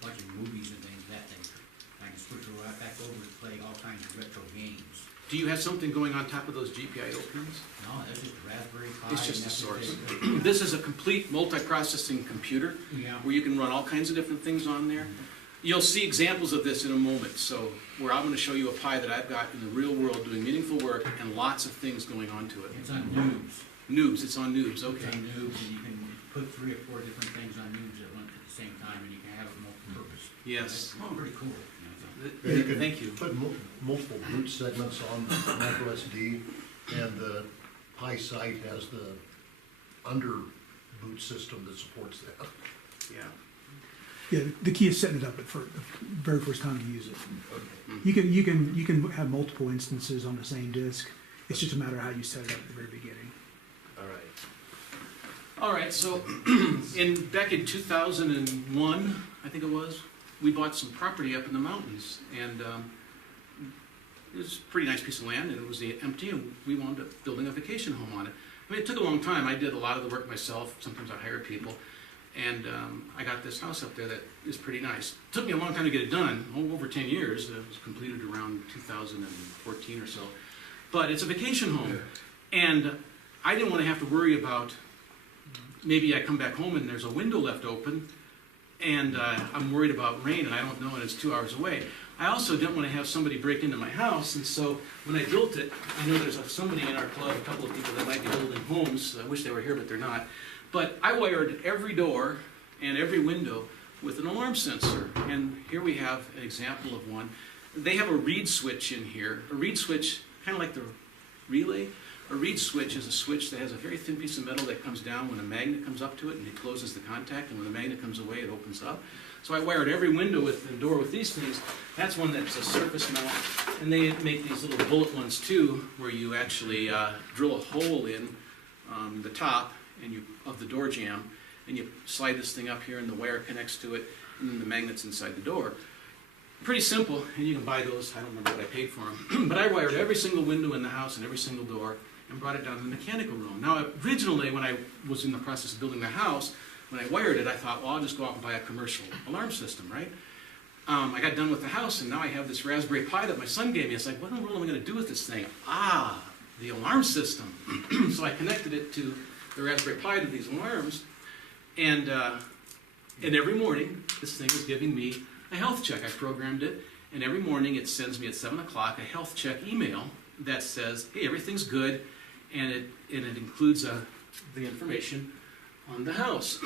watching movies and things, that thing. I can switch it right back over to play all kinds of retro games. Do you have something going on top of those GPIO pins? No, that's just a Raspberry Pi. It's just and a that's source. it. This is a complete multi-processing computer Yeah. where you can run all kinds of different things on there. You'll see examples of this in a moment. So where I'm going to show you a Pi that I've got in the real world doing meaningful work and lots of things going on to it. It's on Noobs. Noobs, it's on Noobs, It's okay. on Noobs, and you can put 3 or 4 different things on Noobs at the same time, and you can have it multi-purpose. Yes. It's pretty cool. Yeah, you can Thank you. Put multiple boot segments on micro SD, and the Pi site has the under boot system that supports that. Yeah. Yeah, the key is setting it up for the very first time you use it. Okay. You can have multiple instances on the same disk. It's just a matter of how you set it up at the very beginning. All right. All right, so back in 2001, I think it was, we bought some property up in the mountains, and it was a pretty nice piece of land, and it was empty, and we wound up building a vacation home on it. I mean, it took a long time. I did a lot of the work myself. Sometimes I hired people, and I got this house up there that is pretty nice. It took me a long time to get it done, over 10 years. It was completed around 2014 or so. But it's a vacation home, and I didn't want to have to worry about maybe I come back home and there's a window left open, and I'm worried about rain and I don't know and it's 2 hours away. I also didn't want to have somebody break into my house, and so when I built it, I know there's somebody in our club, a couple of people that might be building homes. I wish they were here, but they're not. But I wired every door and every window with an alarm sensor, and here we have an example of one. They have a reed switch in here. A reed switch, kind of like the relay. A reed switch is a switch that has a very thin piece of metal that comes down when a magnet comes up to it, and it closes the contact, and when the magnet comes away, it opens up. So I wired every window with the door with these things. That's one that's a surface mount, and they make these little bullet ones too, where you actually drill a hole in the top of the door jamb, and you slide this thing up here, and the wire connects to it, and then the magnet's inside the door. Pretty simple, and you can buy those. I don't remember what I paid for them, but I wired every single window in the house and every single door, and brought it down to the mechanical room. Now, originally, when I was in the process of building the house, when I wired it, I thought, well, I'll just go out and buy a commercial alarm system, right? I got done with the house, and now I have this Raspberry Pi that my son gave me. It's like, what in the world am I going to do with this thing? The alarm system. So I connected it to the Raspberry Pi to these alarms, and every morning, this thing is giving me a health check. I programmed it, and every morning it sends me at 7 o'clock a health check email that says, hey, everything's good, and it includes the information on the house.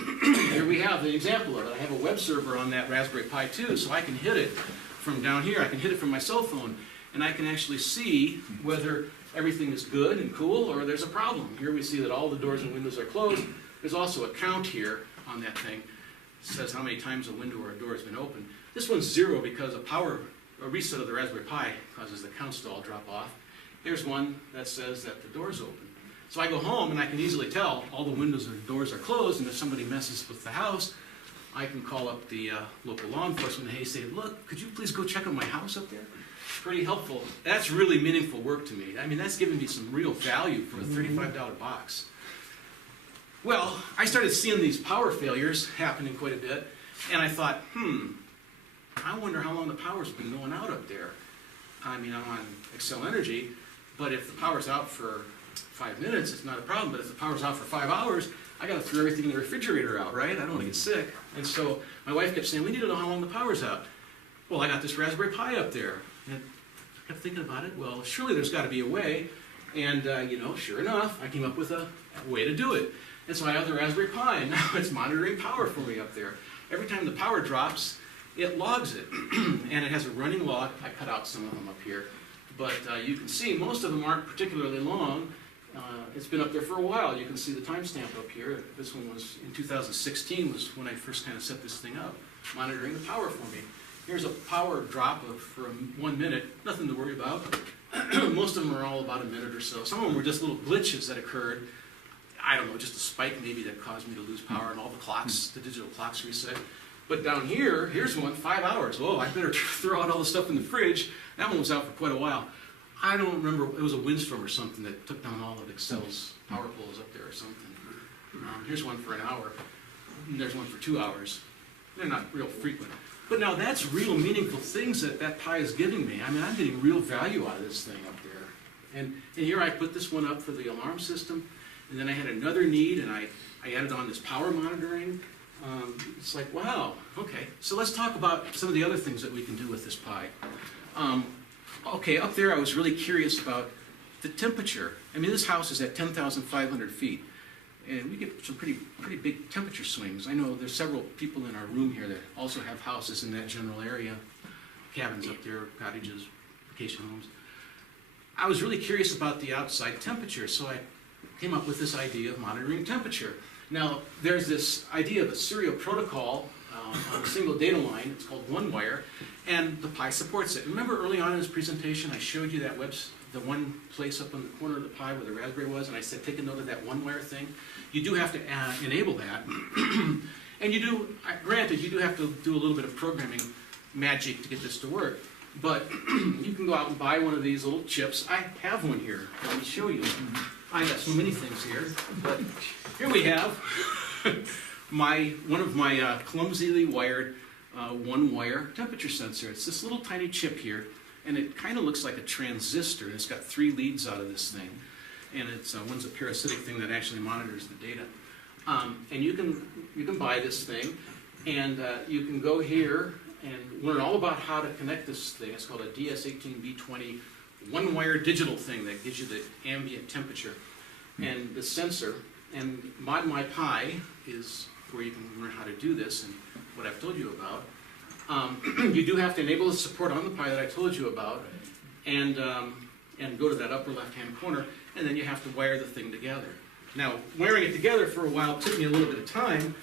Here we have the example of it. I have a WebSurfer on that Raspberry Pi too, so I can hit it from down here. I can hit it from my cell phone, and I can actually see whether everything is good and cool or there's a problem. Here we see that all the doors and windows are closed. There's also a count here on that thing. It says how many times a window or a door has been opened. This one's 0 because a reset of the Raspberry Pi causes the counts to all drop off. Here's one that says that the door's open. So I go home and I can easily tell all the windows and doors are closed, and if somebody messes with the house, I can call up the local law enforcement and hey, say, look, could you please go check on my house up there? Pretty helpful. That's really meaningful work to me. I mean, that's giving me some real value for a $35 box. Well, I started seeing these power failures happening quite a bit, and I thought, I wonder how long the power's been going out up there. I mean, I'm on Excel Energy, But if the power's out for 5 minutes, it's not a problem, but if the power's out for 5 hours, I gotta throw everything in the refrigerator out, right? I don't wanna get sick. And so my wife kept saying, we need to know how long the power's out. Well, I got this Raspberry Pi up there. And I kept thinking about it, well, surely there's gotta be a way. And, sure enough, I came up with a way to do it. And so I have the Raspberry Pi, and now it's monitoring power for me up there. Every time the power drops, it logs it. And it has a running log. I cut out some of them up here. But you can see most of them aren't particularly long. It's been up there for a while. You can see the timestamp up here. This one was in 2016 was when I first kind of set this thing up, monitoring the power for me. Here's a power drop for 1 minute, nothing to worry about. Most of them are all about a minute or so. Some of them were just little glitches that occurred. I don't know, just a spike maybe that caused me to lose power and all the clocks, the digital clocks reset. But down here, here's one, 5 hours. Oh, I better throw out all the stuff in the fridge. That one was out for quite a while. I don't remember, it was a windstorm or something that took down all of Excel's power poles up there or something. Here's one for an hour, and there's one for 2 hours. They're not real frequent. But now that's real meaningful things that Pi is giving me. I mean, I'm getting real value out of this thing up there. And here I put this one up for the alarm system, and then I had another need, and I added on this power monitoring. It's like, wow, okay. So let's talk about some of the other things that we can do with this Pi. Okay, up there I was really curious about the temperature. I mean, this house is at 10,500 feet, and we get some pretty big temperature swings. I know there's several people in our room here that also have houses in that general area, cabins up there, cottages, vacation homes. I was really curious about the outside temperature, so I came up with this idea of monitoring temperature. Now, there's this idea of a serial protocol on a single data line. It's called OneWire, and the Pi supports it. Remember early on in this presentation, I showed you that the one place up on the corner of the Pi where the Raspberry was, and I said, take a note of that OneWire thing. You do have to enable that. And you do, granted, you do have to do a little bit of programming magic to get this to work. But you can go out and buy one of these little chips. I have one here. Let me show you. I got so many things here, but here we have one of my clumsily wired one-wire temperature sensor. It's this little tiny chip here, and it kind of looks like a transistor. It's got 3 leads out of this thing, and it's one's a parasitic thing that actually monitors the data. And you can buy this thing, and you can go here and learn all about how to connect this thing. It's called a DS18B20 one-wire digital thing that gives you the ambient temperature and the sensor. And Mod My Pi is where you can learn how to do this and what I've told you about. You do have to enable the support on the Pi that I told you about, and go to that upper left-hand corner, and then you have to wire the thing together. Now, wiring it together for a while took me a little bit of time,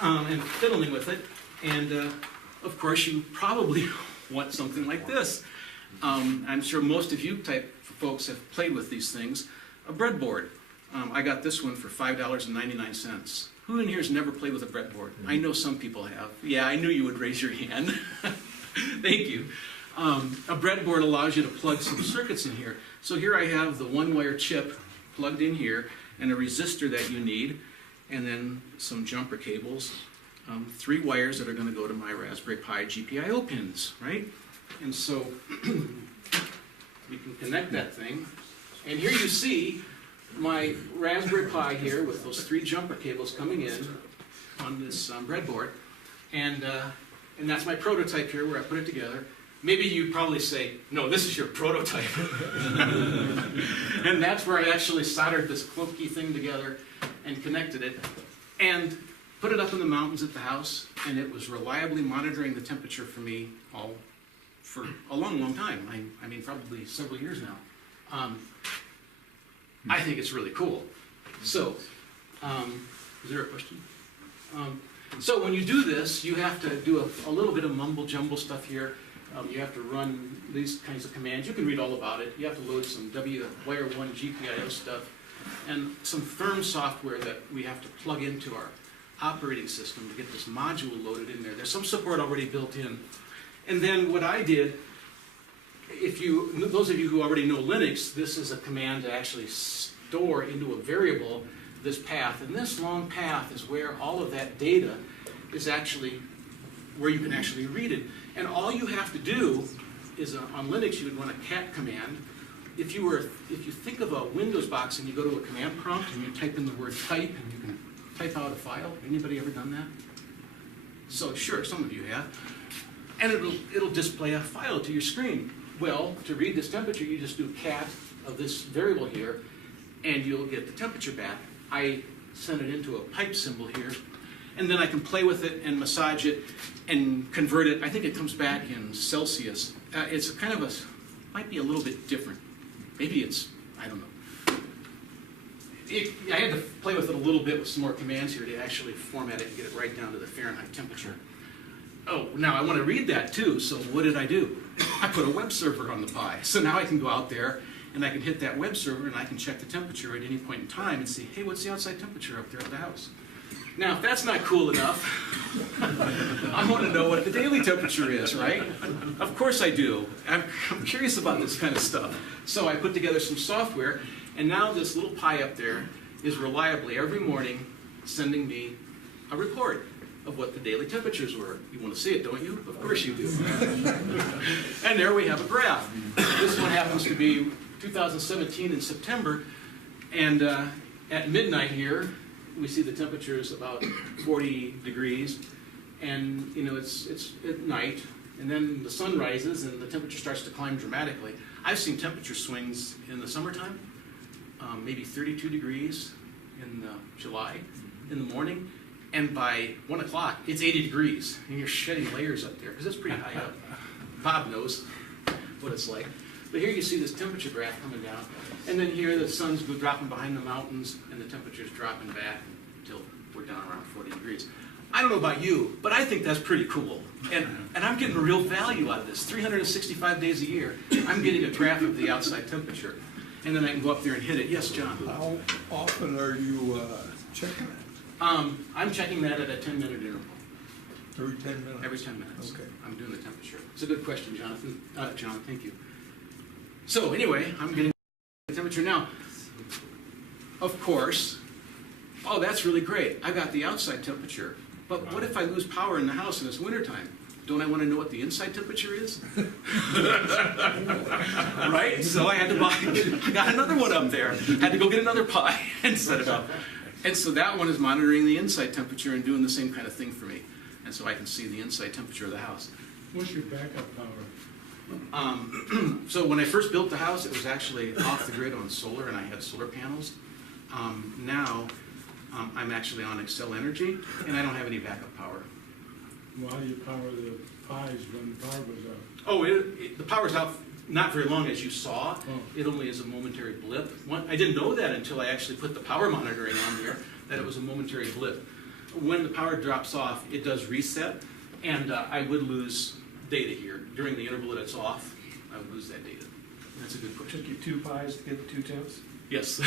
and fiddling with it, and of course you probably want something like this. I'm sure most of you type folks have played with these things. A breadboard. I got this one for $5.99. Who in here has never played with a breadboard? I know some people have. Yeah, I knew you would raise your hand. Thank you. A breadboard allows you to plug some circuits in here. So here I have the one-wire chip plugged in here, and a resistor that you need, and then some jumper cables, 3 wires that are going to go to my Raspberry Pi GPIO pins, right? And so we can connect that thing. And here you see my Raspberry Pi here with those 3 jumper cables coming in on this breadboard. And that's my prototype here where I put it together. Maybe you probably say, no, this is your prototype. And that's where I actually soldered this clunky thing together and connected it and put it up in the mountains at the house, and it was reliably monitoring the temperature for me all for a long, long time. I mean, probably several years now. I think it's really cool. So, is there a question? So when you do this, you have to do a little bit of mumble-jumble stuff here. You have to run these kinds of commands. You can read all about it. You have to load some Wire1 GPIO stuff and some firm software that we have to plug into our operating system to get this module loaded in there. There's some support already built in. And then what I did, those of you who already know Linux, this is a command to actually store into a variable this path. And this long path is where all of that data is actually, where you can actually read it. And all you have to do is, on Linux, you would run a cat command, if you think of a Windows box and you go to a command prompt and you type in the word type and you can type out a file, anybody ever done that? So sure, some of you have. And it'll display a file to your screen. Well, to read this temperature, you just do cat of this variable here, and you'll get the temperature back. I send it into a pipe symbol here, and then I can play with it and massage it and convert it. I think it comes back in Celsius. It's a kind of might be a little bit different. Maybe it's, I don't know. I had to play with it a little bit with some more commands here to actually format it and get it right down to the Fahrenheit temperature. Oh, now I want to read that too, so what did I do? I put a WebSurfer on the Pi. So now I can go out there and I can hit that WebSurfer and I can check the temperature at any point in time and see, hey, what's the outside temperature up there at the house? Now, if that's not cool enough, I want to know what the daily temperature is, right? Of course I do. I'm curious about this kind of stuff. So I put together some software, and now this little Pi up there is reliably every morning sending me a report of what the daily temperatures were. You want to see it, don't you? Of course you do. And there we have a graph. This one happens to be 2017 in September, and at midnight here, we see the temperature is about 40 degrees, and you know it's at night, and then the sun rises and the temperature starts to climb dramatically. I've seen temperature swings in the summertime, maybe 32 degrees in July in the morning, and by 1 o'clock it's 80 degrees, and you're shedding layers up there because it's pretty high up. Bob knows what it's like. But here you see this temperature graph coming down, and then here the sun's dropping behind the mountains, and the temperature's dropping back until we're down around 40 degrees. I don't know about you, but I think that's pretty cool. And I'm getting a real value out of this. 365 days a year, I'm getting a graph of the outside temperature. And then I can go up there and hit it. Yes, John? How often are you checking it? I'm checking that at a 10-minute interval. Every 10 minutes? Every 10 minutes. Okay. I'm doing the temperature. It's a good question, Jonathan. John, thank you. So anyway, I'm getting the temperature now. Of course, oh, that's really great. I got the outside temperature. But what if I lose power in the house and it's wintertime? Don't I want to know what the inside temperature is? Right? So I had to I got another one up there. Had to go get another Pi and set it up. And so that one is monitoring the inside temperature and doing the same kind of thing for me. And so I can see the inside temperature of the house. What's your backup power? So when I first built the house, it was actually off the grid on solar, and I had solar panels. Now, I'm actually on Excel Energy, and I don't have any backup power. Well, how do you power the pies when the power goes out? Oh, the power's out not very long, as you saw. Oh. It only is a momentary blip. I didn't know that until I actually put the power monitoring on there, that it was a momentary blip. When the power drops off, it does reset, and I would lose data here. During the interval that it's off, I would lose that data. That's a good question. Took you 2 Pis to get the 2 temps? Yes,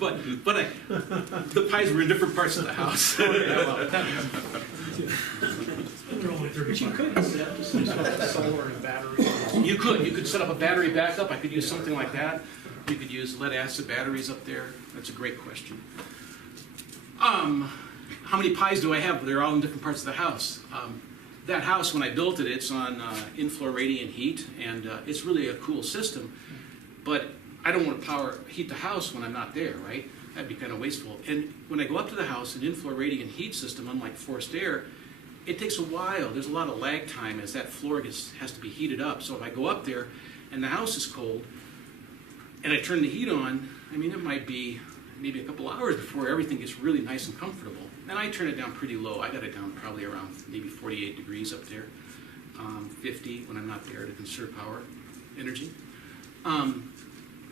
but the Pis were in different parts of the house. They're only But you 35. could set up some sort of solar and battery. You could set up a battery backup. I could use something like that. You could use lead acid batteries up there. That's a great question. How many Pis do I have? They're all in different parts of the house. That house, when I built it, it's on in-floor radiant heat, and it's really a cool system. But I don't want to heat the house when I'm not there, right? That'd be kind of wasteful. And when I go up to the house, an in-floor radiant heat system, unlike forced air, it takes a while. There's a lot of lag time as that floor has to be heated up. So if I go up there and the house is cold, and I turn the heat on, I mean, it might be maybe a couple hours before everything gets really nice and comfortable. And I turn it down pretty low. I got it down probably around maybe 48 degrees up there, 50 when I'm not there to conserve power, energy.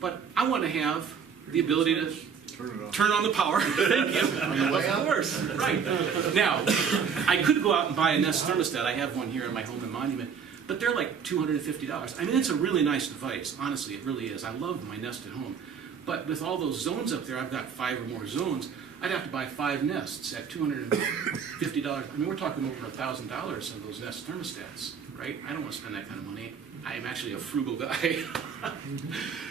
But I want to have the ability to turn on the power. Thank you. Of course, right. Now, I could go out and buy a Nest thermostat. I have one here in my home in Monument, but they're like $250. I mean, it's a really nice device. Honestly, it really is. I love my Nest at home. But with all those zones up there, I've got 5 or more zones. I'd have to buy 5 Nests at $250. I mean, we're talking over $1,000 of those Nest thermostats, right? I don't want to spend that kind of money. I am actually a frugal guy.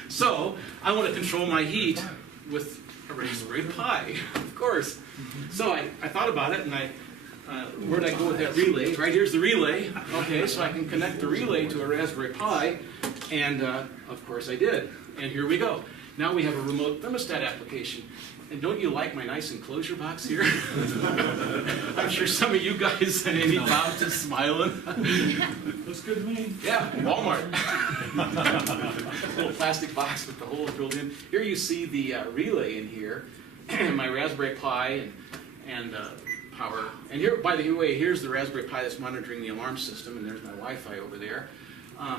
So I want to control my heat with a Raspberry Pi, of course. So I thought about it, and where'd I go with that relay? Right here's the relay. Okay, so I can connect the relay to a Raspberry Pi, and of course I did. And here we go. Now we have a remote thermostat application. And don't you like my nice enclosure box here? I'm sure some of you guys, and Amy Bob's just smiling. Looks good to me. Yeah, Walmart. Little plastic box with the hole drilled in. Here you see the relay in here, my Raspberry Pi and power. And here, by the way, here's the Raspberry Pi that's monitoring the alarm system, and there's my Wi-Fi over there.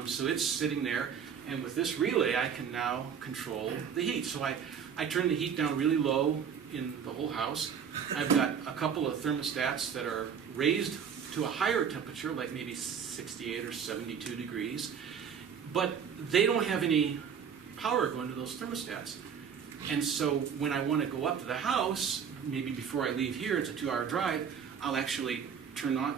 So it's sitting there, and with this relay, I can now control the heat. So I turn the heat down really low in the whole house. I've got a couple of thermostats that are raised to a higher temperature, like maybe 68 or 72 degrees, but they don't have any power going to those thermostats. And so when I want to go up to the house, maybe before I leave here, it's a 2-hour drive, I'll actually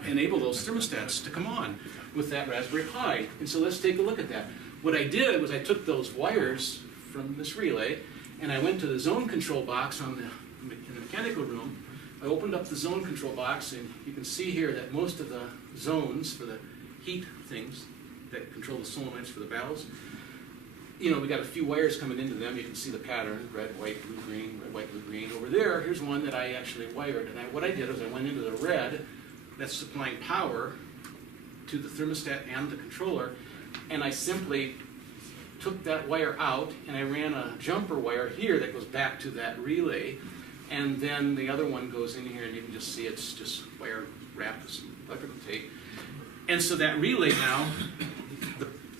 enable those thermostats to come on with that Raspberry Pi. And so let's take a look at that. What I did was I took those wires from this relay and I went to the zone control box in the mechanical room. I opened up the zone control box, and you can see here that most of the zones for the heat things that control the solenoids for the valves, we got a few wires coming into them. You can see the pattern: red, white, blue, green, red, white, blue, green. Over there, here's one that I actually wired. And what I did was I went into the red that's supplying power to the thermostat and the controller, and I simply took that wire out and I ran a jumper wire here that goes back to that relay, and then the other one goes in here, and you can just see it's just wire wrapped with some electrical tape. And so that relay now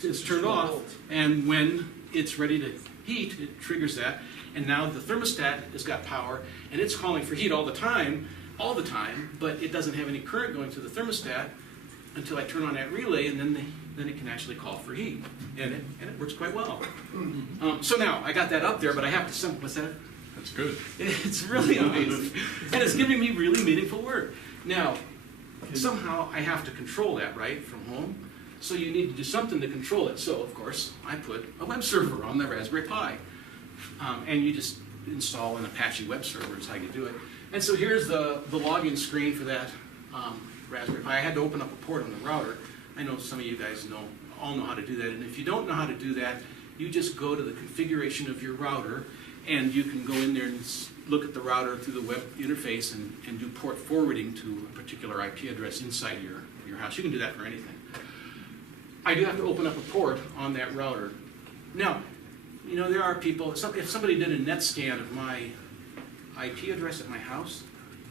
is turned off, and when it's ready to heat, it triggers that, and now the thermostat has got power, and it's calling for heat all the time, but it doesn't have any current going through the thermostat until I turn on that relay, and then it can actually call for heat, and it works quite well. So now I got that up there, but I have to what's that? That's good. It's really amazing, and it's giving me really meaningful work. Now, somehow I have to control that, right, from home. So you need to do something to control it. So of course I put a web server on the Raspberry Pi, and you just install an Apache web server is how you do it. And so here's the login screen for that Raspberry Pi. I had to open up a port on the router. I know some of you guys all know how to do that, and if you don't know how to do that, you just go to the configuration of your router, and you can go in there and look at the router through the web interface and do port forwarding to a particular IP address inside your house. You can do that for anything. I do have to open up a port on that router. Now, there are people, if somebody did a net scan of my IP address at my house,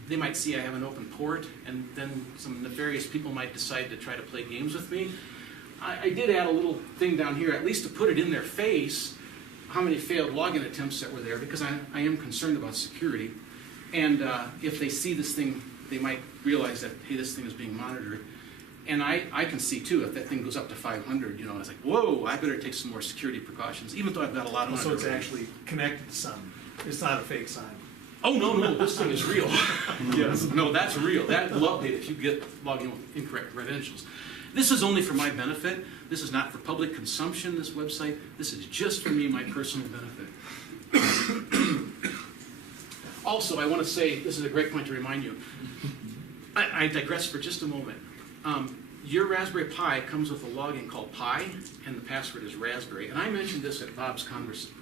they might see I have an open port, and then some nefarious people might decide to try to play games with me. I did add a little thing down here, at least to put it in their face, how many failed login attempts that were there, because I am concerned about security. And if they see this thing, they might realize that, hey, this thing is being monitored. And I can see too, if that thing goes up to 500, I was like, whoa, I better take some more security precautions, even though I've got a lot of So it's actually connected to something. It's not a fake sign. Oh, no, this thing is real. Yes. No, that's real. That will update if you get logged in with incorrect credentials. This is only for my benefit. This is not for public consumption, this website. This is just for me, my personal benefit. Also, I want to say, this is a great point to remind you. I digress for just a moment. Your Raspberry Pi comes with a login called Pi, and the password is Raspberry. And I mentioned this at Bob's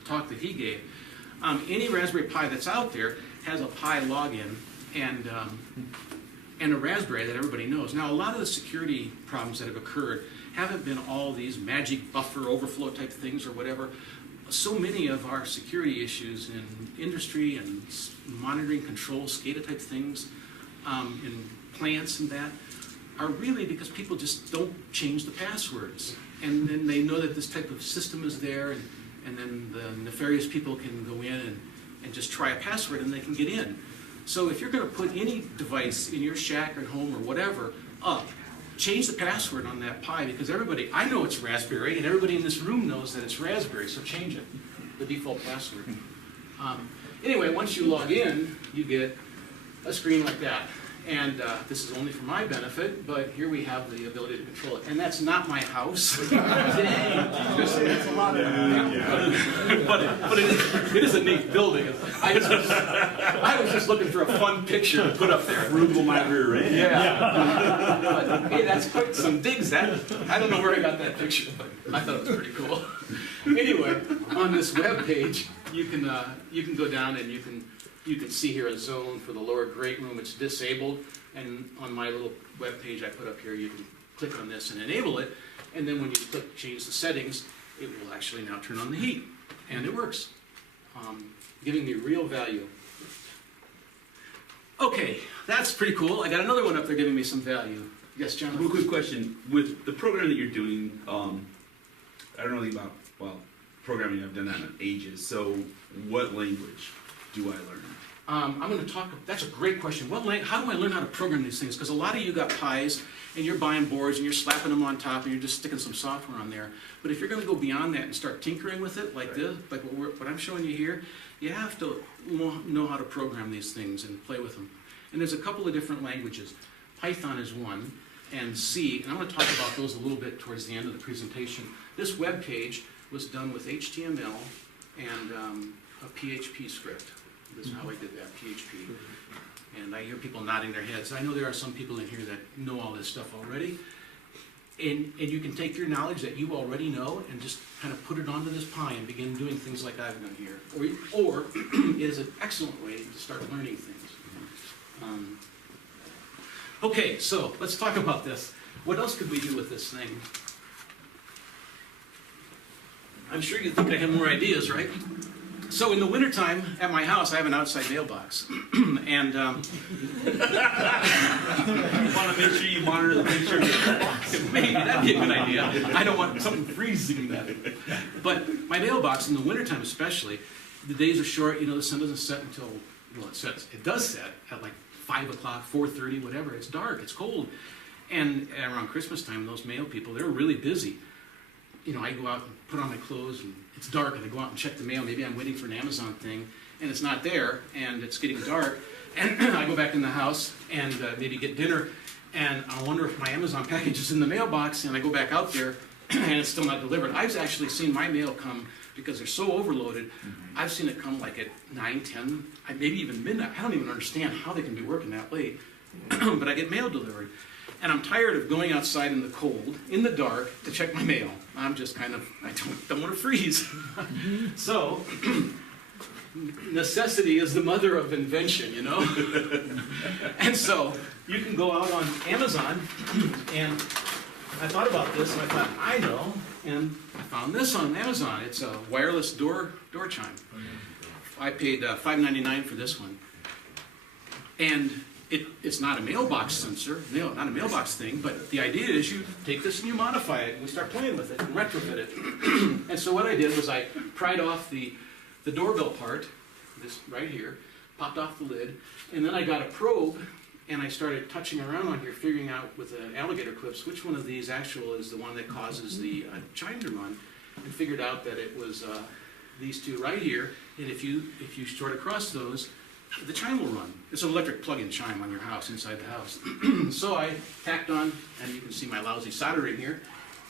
talk that he gave. Any Raspberry Pi that's out there has a Pi login and a Raspberry that everybody knows. Now, a lot of the security problems that have occurred haven't been all these magic buffer overflow type things or whatever. So many of our security issues in industry and monitoring control, SCADA type things, in plants and that, are really because people just don't change the passwords. And then they know that this type of system is there, and then the nefarious people can go in and just try a password and they can get in. So if you're going to put any device in your shack or home or whatever up, change the password on that Pi, because I know it's Raspberry, and everybody in this room knows that it's Raspberry, so change it, the default password. Anyway, once you log in, you get a screen like that. And this is only for my benefit, but here we have the ability to control it. And that's not my house. That's a lot of but it is a neat building. I was just looking for a fun picture to put up there. Frugal my rear end. Yeah. But, hey, that's quite some digs. That I don't know where I got that picture, but I thought it was pretty cool. Anyway, on this web page, you can go down and you can see here a zone for the lower great room. It's disabled, and on my little web page I put up here, you can click on this and enable it, and then when you click change the settings, it will actually now turn on the heat, and it works, giving me real value. Okay, that's pretty cool. I got another one up there giving me some value. Yes, John? Real quick question, with the program that you're doing, I don't know anything about, well, programming, I've done that in ages, so what language do I learn? I'm going to talk, that's a great question. How do I learn how to program these things? Because a lot of you got Pis, and you're buying boards, and you're slapping them on top, and you're just sticking some software on there. But if you're going to go beyond that and start tinkering with it, like this, like what I'm showing you here, you have to know how to program these things and play with them. And there's a couple of different languages. Python is one, and C, and I'm going to talk about those a little bit towards the end of the presentation. This web page was done with HTML and a PHP script. This is how I did that, PHP. And I hear people nodding their heads. I know there are some people in here that know all this stuff already. And you can take your knowledge that you already know and just kind of put it onto this Pi and begin doing things like I've done here. Or it is an excellent way to start learning things. Okay, so let's talk about this. What else could we do with this thing? I'm sure you think I have more ideas, right? So in the wintertime at my house, I have an outside mailbox. And You want to make sure you monitor the picture of your box. maybe that'd be a good idea. I don't want something freezing in that. But my mailbox in the wintertime especially, the days are short, the sun doesn't set until, well, it does set at like 5 o'clock, 4:30, whatever. It's dark, it's cold. And around Christmas time, those mail people, they're really busy. I go out and put on my clothes, and it's dark, and I go out and check the mail. Maybe I'm waiting for an Amazon thing, and it's not there, and it's getting dark. And I go back in the house and maybe get dinner, and I wonder if my Amazon package is in the mailbox, and I go back out there, and it's still not delivered. I've actually seen my mail come, because they're so overloaded, I've seen it come like at 9, 10, maybe even midnight. I don't even understand how they can be working that late. But I get mail delivered. And I'm tired of going outside in the cold, in the dark, to check my mail. I'm just I don't want to freeze. So, necessity is the mother of invention, And so, you can go out on Amazon, and I thought about this, and I thought, I know, and I found this on Amazon. It's a wireless door chime. I paid $5.99 for this one. And it's not a mailbox sensor, not a mailbox thing, but the idea is you take this and you modify it, and we start playing with it and retrofit it. And so what I did was I pried off the doorbell part, this right here, popped off the lid, and then I got a probe, and I started touching around on here, figuring out with the alligator clips which one of these actual is the one that causes the chime to run, and figured out that it was these two right here, and if you sort across those, the chime will run. It's an electric plug-in chime on your house, inside the house. So I tacked on, and you can see my lousy soldering here,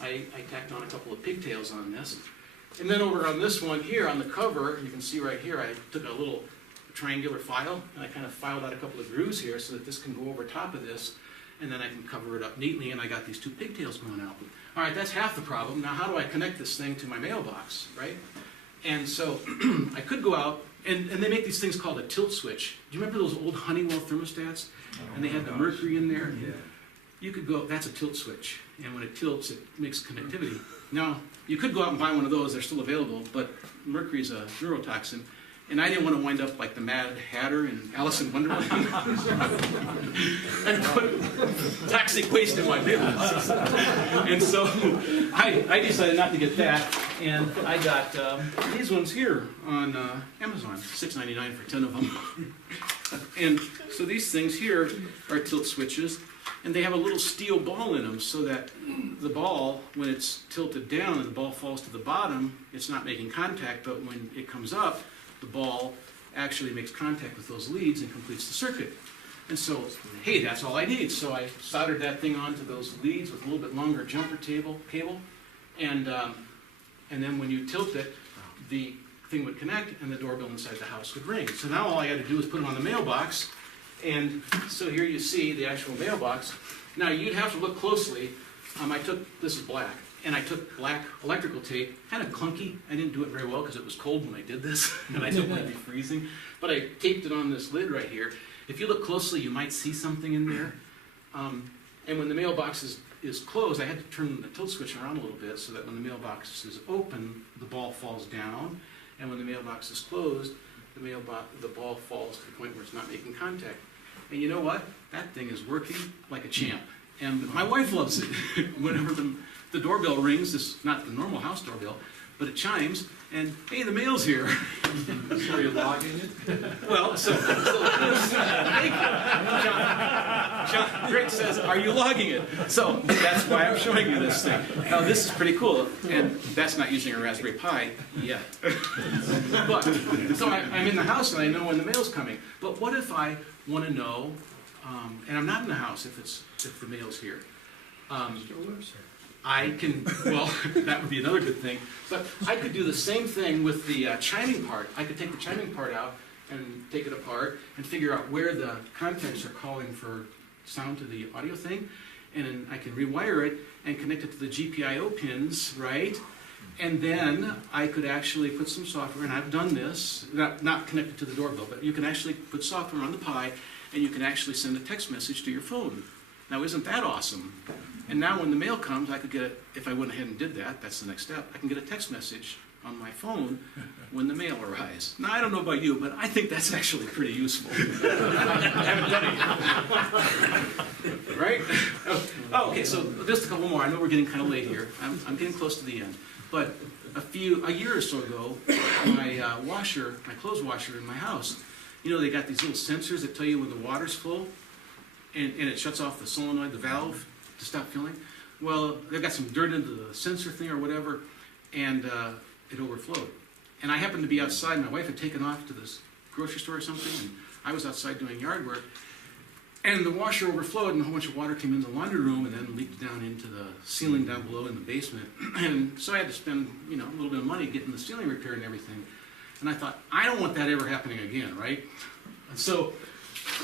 I tacked on a couple of pigtails on this. And then over on this one here, on the cover, you can see right here, I took a little triangular file, and I kind of filed out a couple of grooves here so that this can go over top of this, and then I can cover it up neatly, and I got these two pigtails going out. All right, that's half the problem. Now how do I connect this thing to my mailbox, right? And so I could go out, and they make these things called a tilt switch. Do you remember those old Honeywell thermostats? And they had the mercury in there? Yeah. You could go, that's a tilt switch. And when it tilts, it makes connectivity. Now, you could go out and buy one of those, they're still available, but mercury is a neurotoxin. And I didn't want to wind up like the Mad Hatter in Alice in Wonderland and put toxic waste in my mailbox. And so I decided not to get that, and I got these ones here on Amazon, $6.99 for 10 of them. And so these things here are tilt switches, and they have a little steel ball in them so that the ball, when it's tilted down and the ball falls to the bottom, it's not making contact, but when it comes up, the ball actually makes contact with those leads and completes the circuit. And so, hey, that's all I need. So I soldered that thing onto those leads with a little bit longer jumper cable, and then when you tilt it, the thing would connect and the doorbell inside the house would ring. So now all I got to do is put it on the mailbox, and so here you see the actual mailbox. Now you'd have to look closely. This is black, and I took black electrical tape, kind of clunky. I didn't do it very well because it was cold when I did this, and I didn't want to be freezing. But I taped it on this lid right here. If you look closely, you might see something in there. And when the mailbox is closed, I had to turn the tilt switch around a little bit so that when the mailbox is open, the ball falls down. And when the mailbox is closed, the ball falls to the point where it's not making contact. And you know what? That thing is working like a champ. And my wife loves it. Whenever the doorbell rings, it's not the normal house doorbell, but it chimes, and hey, the mail's here. So you're logging it? Well, thank you. John, Greg says, are you logging it? So that's why I'm showing you this thing. Now, this is pretty cool, and that's not using a Raspberry Pi yet. But, so I'm in the house and I know when the mail's coming. But what if I want to know, and I'm not in the house if the mail's here. I can, well, that would be another good thing, but I could do the same thing with the chiming part. I could take the chiming part out and take it apart and figure out where the contacts are calling for sound to the audio thing, and then I can rewire it and connect it to the GPIO pins, right? And then I could actually put some software, and I've done this, not connected to the doorbell, but you can actually put software on the Pi, and you can actually send a text message to your phone. Now, isn't that awesome? And now when the mail comes, I could get it, if I went ahead and did that, that's the next step, I can get a text message on my phone when the mail arrives. Now, I don't know about you, but I think that's actually pretty useful. I haven't done it. Right? Oh, okay, so just a couple more. I know we're getting kind of late here. I'm getting close to the end. But a year or so ago, my clothes washer in my house, you know, they got these little sensors that tell you when the water's full, and it shuts off the solenoid, the valve, to stop filling. Well, they got some dirt into the sensor thing or whatever, and it overflowed. And I happened to be outside. My wife had taken off to this grocery store or something, and I was outside doing yard work. And the washer overflowed, and a whole bunch of water came in the laundry room and then leaked down into the ceiling down below in the basement. And so I had to spend, a little bit of money getting the ceiling repaired and everything. And I thought, I don't want that ever happening again, right? And so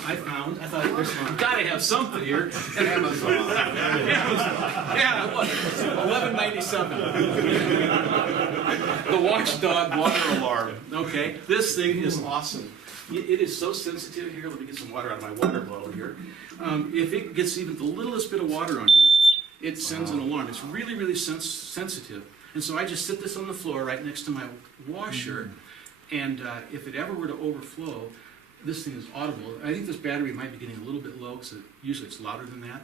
I thought, there's gotta have something here. And Amazon. Yeah, it was. $11.97. The Watchdog water alarm. Okay, this thing is awesome. It is so sensitive here. Let me get some water out of my water bottle here. If it gets even the littlest bit of water on here, it sends an alarm. It's really, really sensitive. And so I just sit this on the floor right next to my washer, and if it ever were to overflow, this thing is audible. I think this battery might be getting a little bit low, because usually it's louder than that.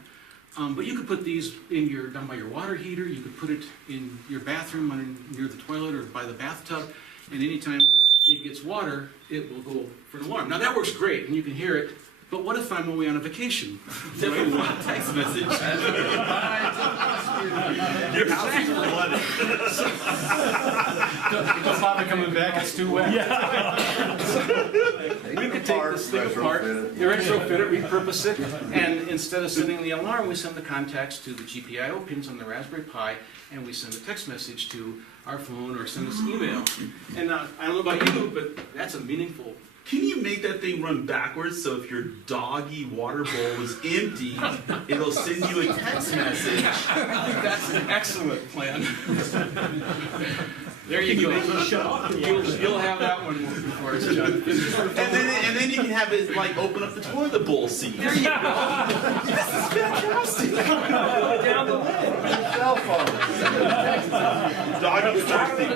But you could put these down by your water heater. You could put it in your bathroom near the toilet or by the bathtub, and anytime it gets water, it will go for an alarm. Now that works great, and you can hear it. But what if I'm away on a vacation? Definitely want a text message. Your house is flooded. Don't bother coming back, it's too wet. We could take this thing apart, retrofit it, repurpose it, and instead of sending the alarm, we send the contacts to the GPIO pins on the Raspberry Pi, and we send a text message to our phone or send us email. And I don't know about you, but that's a meaningful. Can you make that thing run backwards so if your doggy water bowl is empty, it'll send you a text message? I think that's an excellent plan. There you go. You'll have that one before it's done. And then you can have it like open up the toilet bowl seat. There you go. This is fantastic. Down the lid. Cell phone. Doggy's thirsty.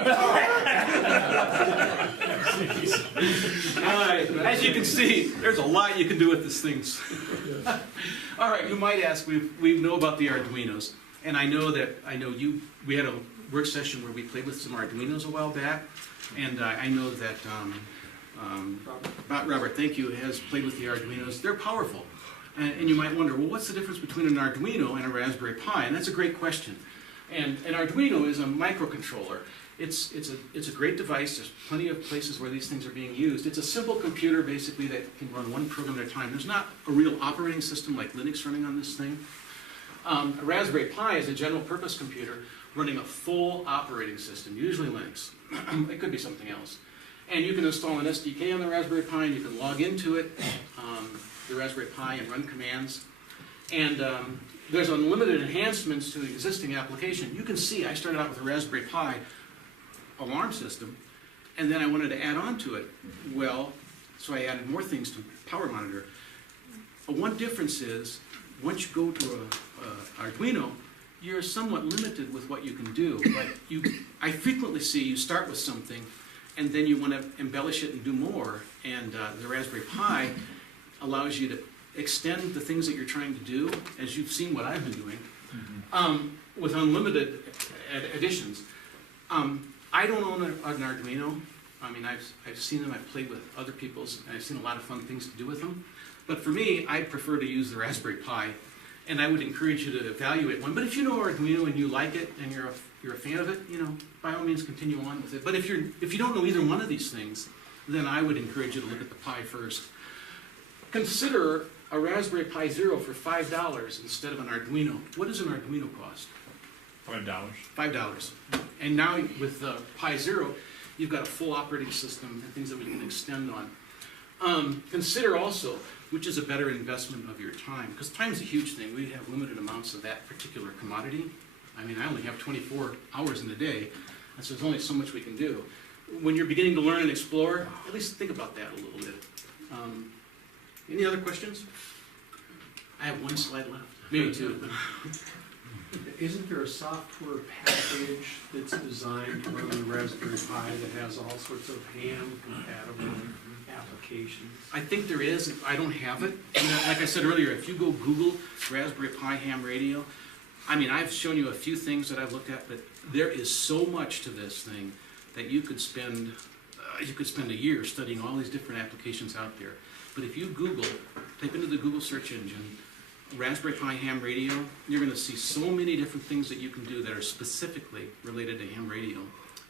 All right. As you can see, there's a lot you can do with these things. All right. You might ask, we know about the Arduinos, and I know you. We had a work session where we played with some Arduinos a while back, and I know that Robert, thank you, has played with the Arduinos. They're powerful, and you might wonder, well, what's the difference between an Arduino and a Raspberry Pi? And that's a great question. And an Arduino is a microcontroller. It's a great device. There's plenty of places where these things are being used. It's a simple computer, basically, that can run one program at a time. There's not a real operating system like Linux running on this thing. A Raspberry Pi is a general purpose computer running a full operating system, usually Linux. It could be something else. And you can install an SDK on the Raspberry Pi, and you can log into it, the Raspberry Pi, and run commands. And there's unlimited enhancements to the existing application. You can see I started out with a Raspberry Pi alarm system, and then I wanted to add on to it. Well, so I added more things to Power Monitor. One difference is, once you go to a Arduino, you're somewhat limited with what you can do. I frequently see you start with something, and then you want to embellish it and do more. And the Raspberry Pi allows you to extend the things that you're trying to do, as you've seen what I've been doing, with unlimited additions. I don't own an Arduino. I mean, I've seen them, I've played with other people's, and I've seen a lot of fun things to do with them. But for me, I prefer to use the Raspberry Pi, and I would encourage you to evaluate one. But if you know Arduino and you like it, and you're a fan of it, by all means continue on with it. But if you don't know either one of these things, then I would encourage you to look at the Pi first. Consider a Raspberry Pi Zero for $5 instead of an Arduino. What does an Arduino cost? $5. $5. And now with the Pi Zero, you've got a full operating system and things that we can extend on. Consider also, which is a better investment of your time, because time's a huge thing. We have limited amounts of that particular commodity. I mean, I only have 24 hours in a day, and so there's only so much we can do. When you're beginning to learn and explore, at least think about that a little bit. Any other questions? I have one slide left, maybe two. Isn't there a software package that's designed to run the Raspberry Pi that has all sorts of ham-compatible applications? I think there is. I don't have it. Like I said earlier, if you go Google Raspberry Pi ham radio, I mean, I've shown you a few things that I've looked at, but there is so much to this thing that you could spend a year studying all these different applications out there. But if you Google, type into the Google search engine, Raspberry Pi ham radio, you're going to see so many different things that you can do that are specifically related to ham radio.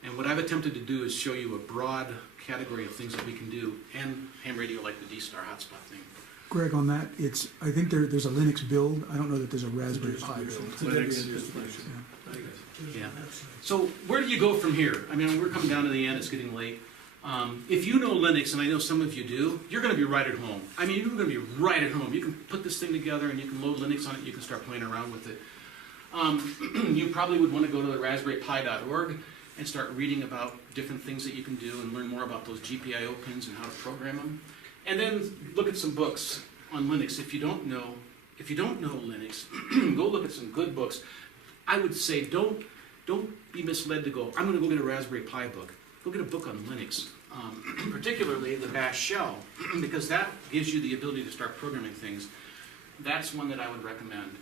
And what I've attempted to do is show you a broad category of things that we can do, and ham radio like the DStar Hot Spot thing. Greg, on that, I think there's a Linux build. I don't know that there's a Raspberry Pi build. Yeah. So where do you go from here? I mean, we're coming down to the end, it's getting late. If you know Linux, and I know some of you do, you're going to be right at home. I mean, you're going to be right at home. You can put this thing together and you can load Linux on it, you can start playing around with it. You probably would want to go to the raspberrypi.org and start reading about different things that you can do and learn more about those GPIO pins and how to program them. And then look at some books on Linux. If you don't know Linux, go look at some good books. I would say don't be misled to go, I'm going to go get a Raspberry Pi book. Go get a book on Linux, particularly the Bash shell, because that gives you the ability to start programming things. That's one that I would recommend.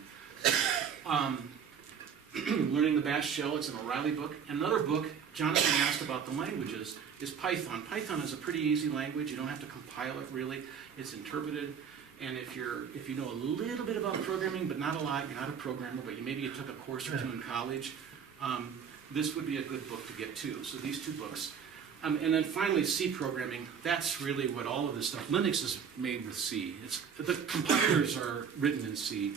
Learning the Bash shell, it's an O'Reilly book. Another book, Jonathan asked about the languages, is Python. Python is a pretty easy language. You don't have to compile it really. It's interpreted. And if you know a little bit about programming, but not a lot, you're not a programmer, but maybe you took a course or two in college, this would be a good book to get too. So these two books. And then finally, C programming. That's really what all of this stuff. Linux is made with C. The compilers are written in C.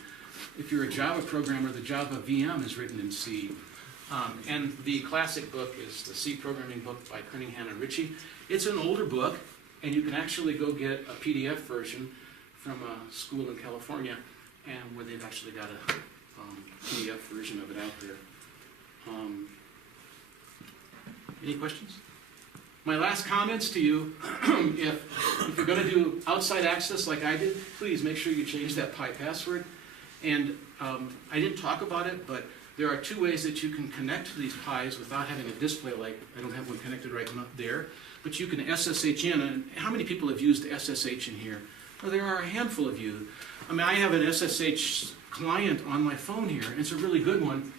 If you're a Java programmer, the Java VM is written in C. And the classic book is the C programming book by Cunningham and Ritchie. It's an older book, and you can actually go get a PDF version from a school in California, and where they've actually got a PDF version of it out there. Any questions? My last comments to you, if you're going to do outside access like I did, please make sure you change that Pi password. And I didn't talk about it, but there are two ways that you can connect to these Pis without having a display, like I don't have one connected right there. But you can SSH in, and how many people have used SSH in here? Well, there are a handful of you. I mean, I have an SSH client on my phone here, and it's a really good one.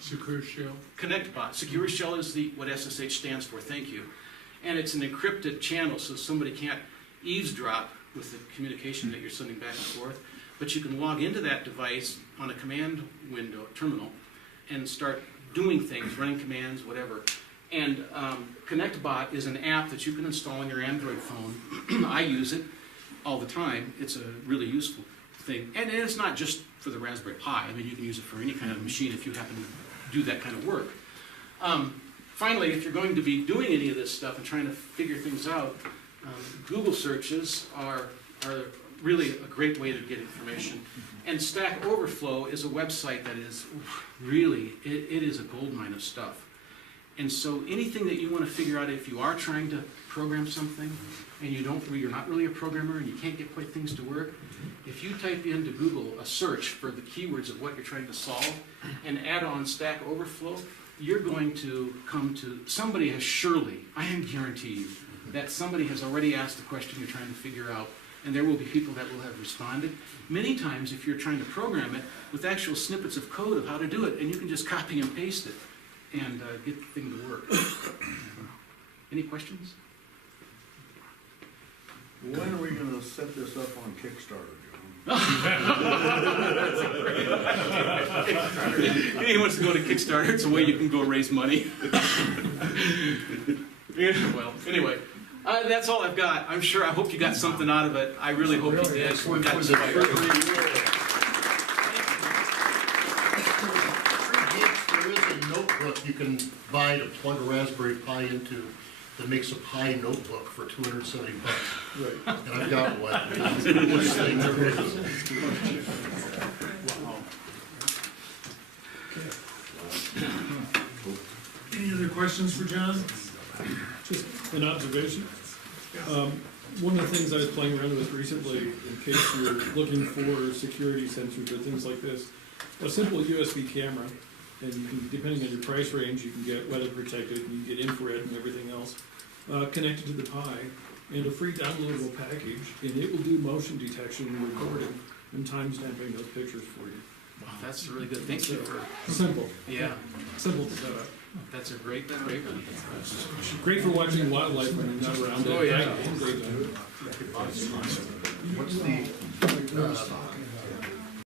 Secure shell. ConnectBot. Secure Shell is what SSH stands for, thank you. And it's an encrypted channel, so somebody can't eavesdrop with the communication that you're sending back and forth. But you can log into that device on a command window, terminal, and start doing things, running commands, whatever. And ConnectBot is an app that you can install on your Android phone. I use it all the time. It's a really useful thing. And it's not just for the Raspberry Pi. I mean, you can use it for any kind of machine if you happen to do that kind of work. Finally, if you're going to be doing any of this stuff and trying to figure things out, Google searches are really a great way to get information. And Stack Overflow is a website that is really, it is a goldmine of stuff. And so anything that you want to figure out, if you are trying to program something and you're not really a programmer and you can't get quite things to work, if you type into Google a search for the keywords of what you're trying to solve and add on Stack Overflow, you're going to come to, somebody has surely, I can guarantee you, that somebody has already asked the question you're trying to figure out, and there will be people that will have responded. Many times, if you're trying to program it, with actual snippets of code of how to do it, and you can just copy and paste it and get the thing to work. Any questions? When are we gonna set this up on Kickstarter, He wants to go to Kickstarter. It's a way you can go raise money. Yeah, well, anyway, that's all I've got. I'm sure, I hope you got something out of it. I really hope you did. Got inspired. There is a notebook you can buy to plug a Raspberry Pi into that makes a Pi notebook for $270. Right. And I've got one. It's the coolest thing there is. Any other questions for John? Just an observation. One of the things I was playing around with recently, in case you're looking for security sensors or things like this, a simple USB camera, and you can, depending on your price range, you can get weather protected, you can get infrared and everything else, connected to the Pi, and a free downloadable package, and it will do motion detection and recording and timestamping those pictures for you. Wow, that's really good. Thank you for, Simple, yeah, simple to set up. that's a great one. Great for watching wildlife when you're not around it. Oh, yeah. Daytime. What's the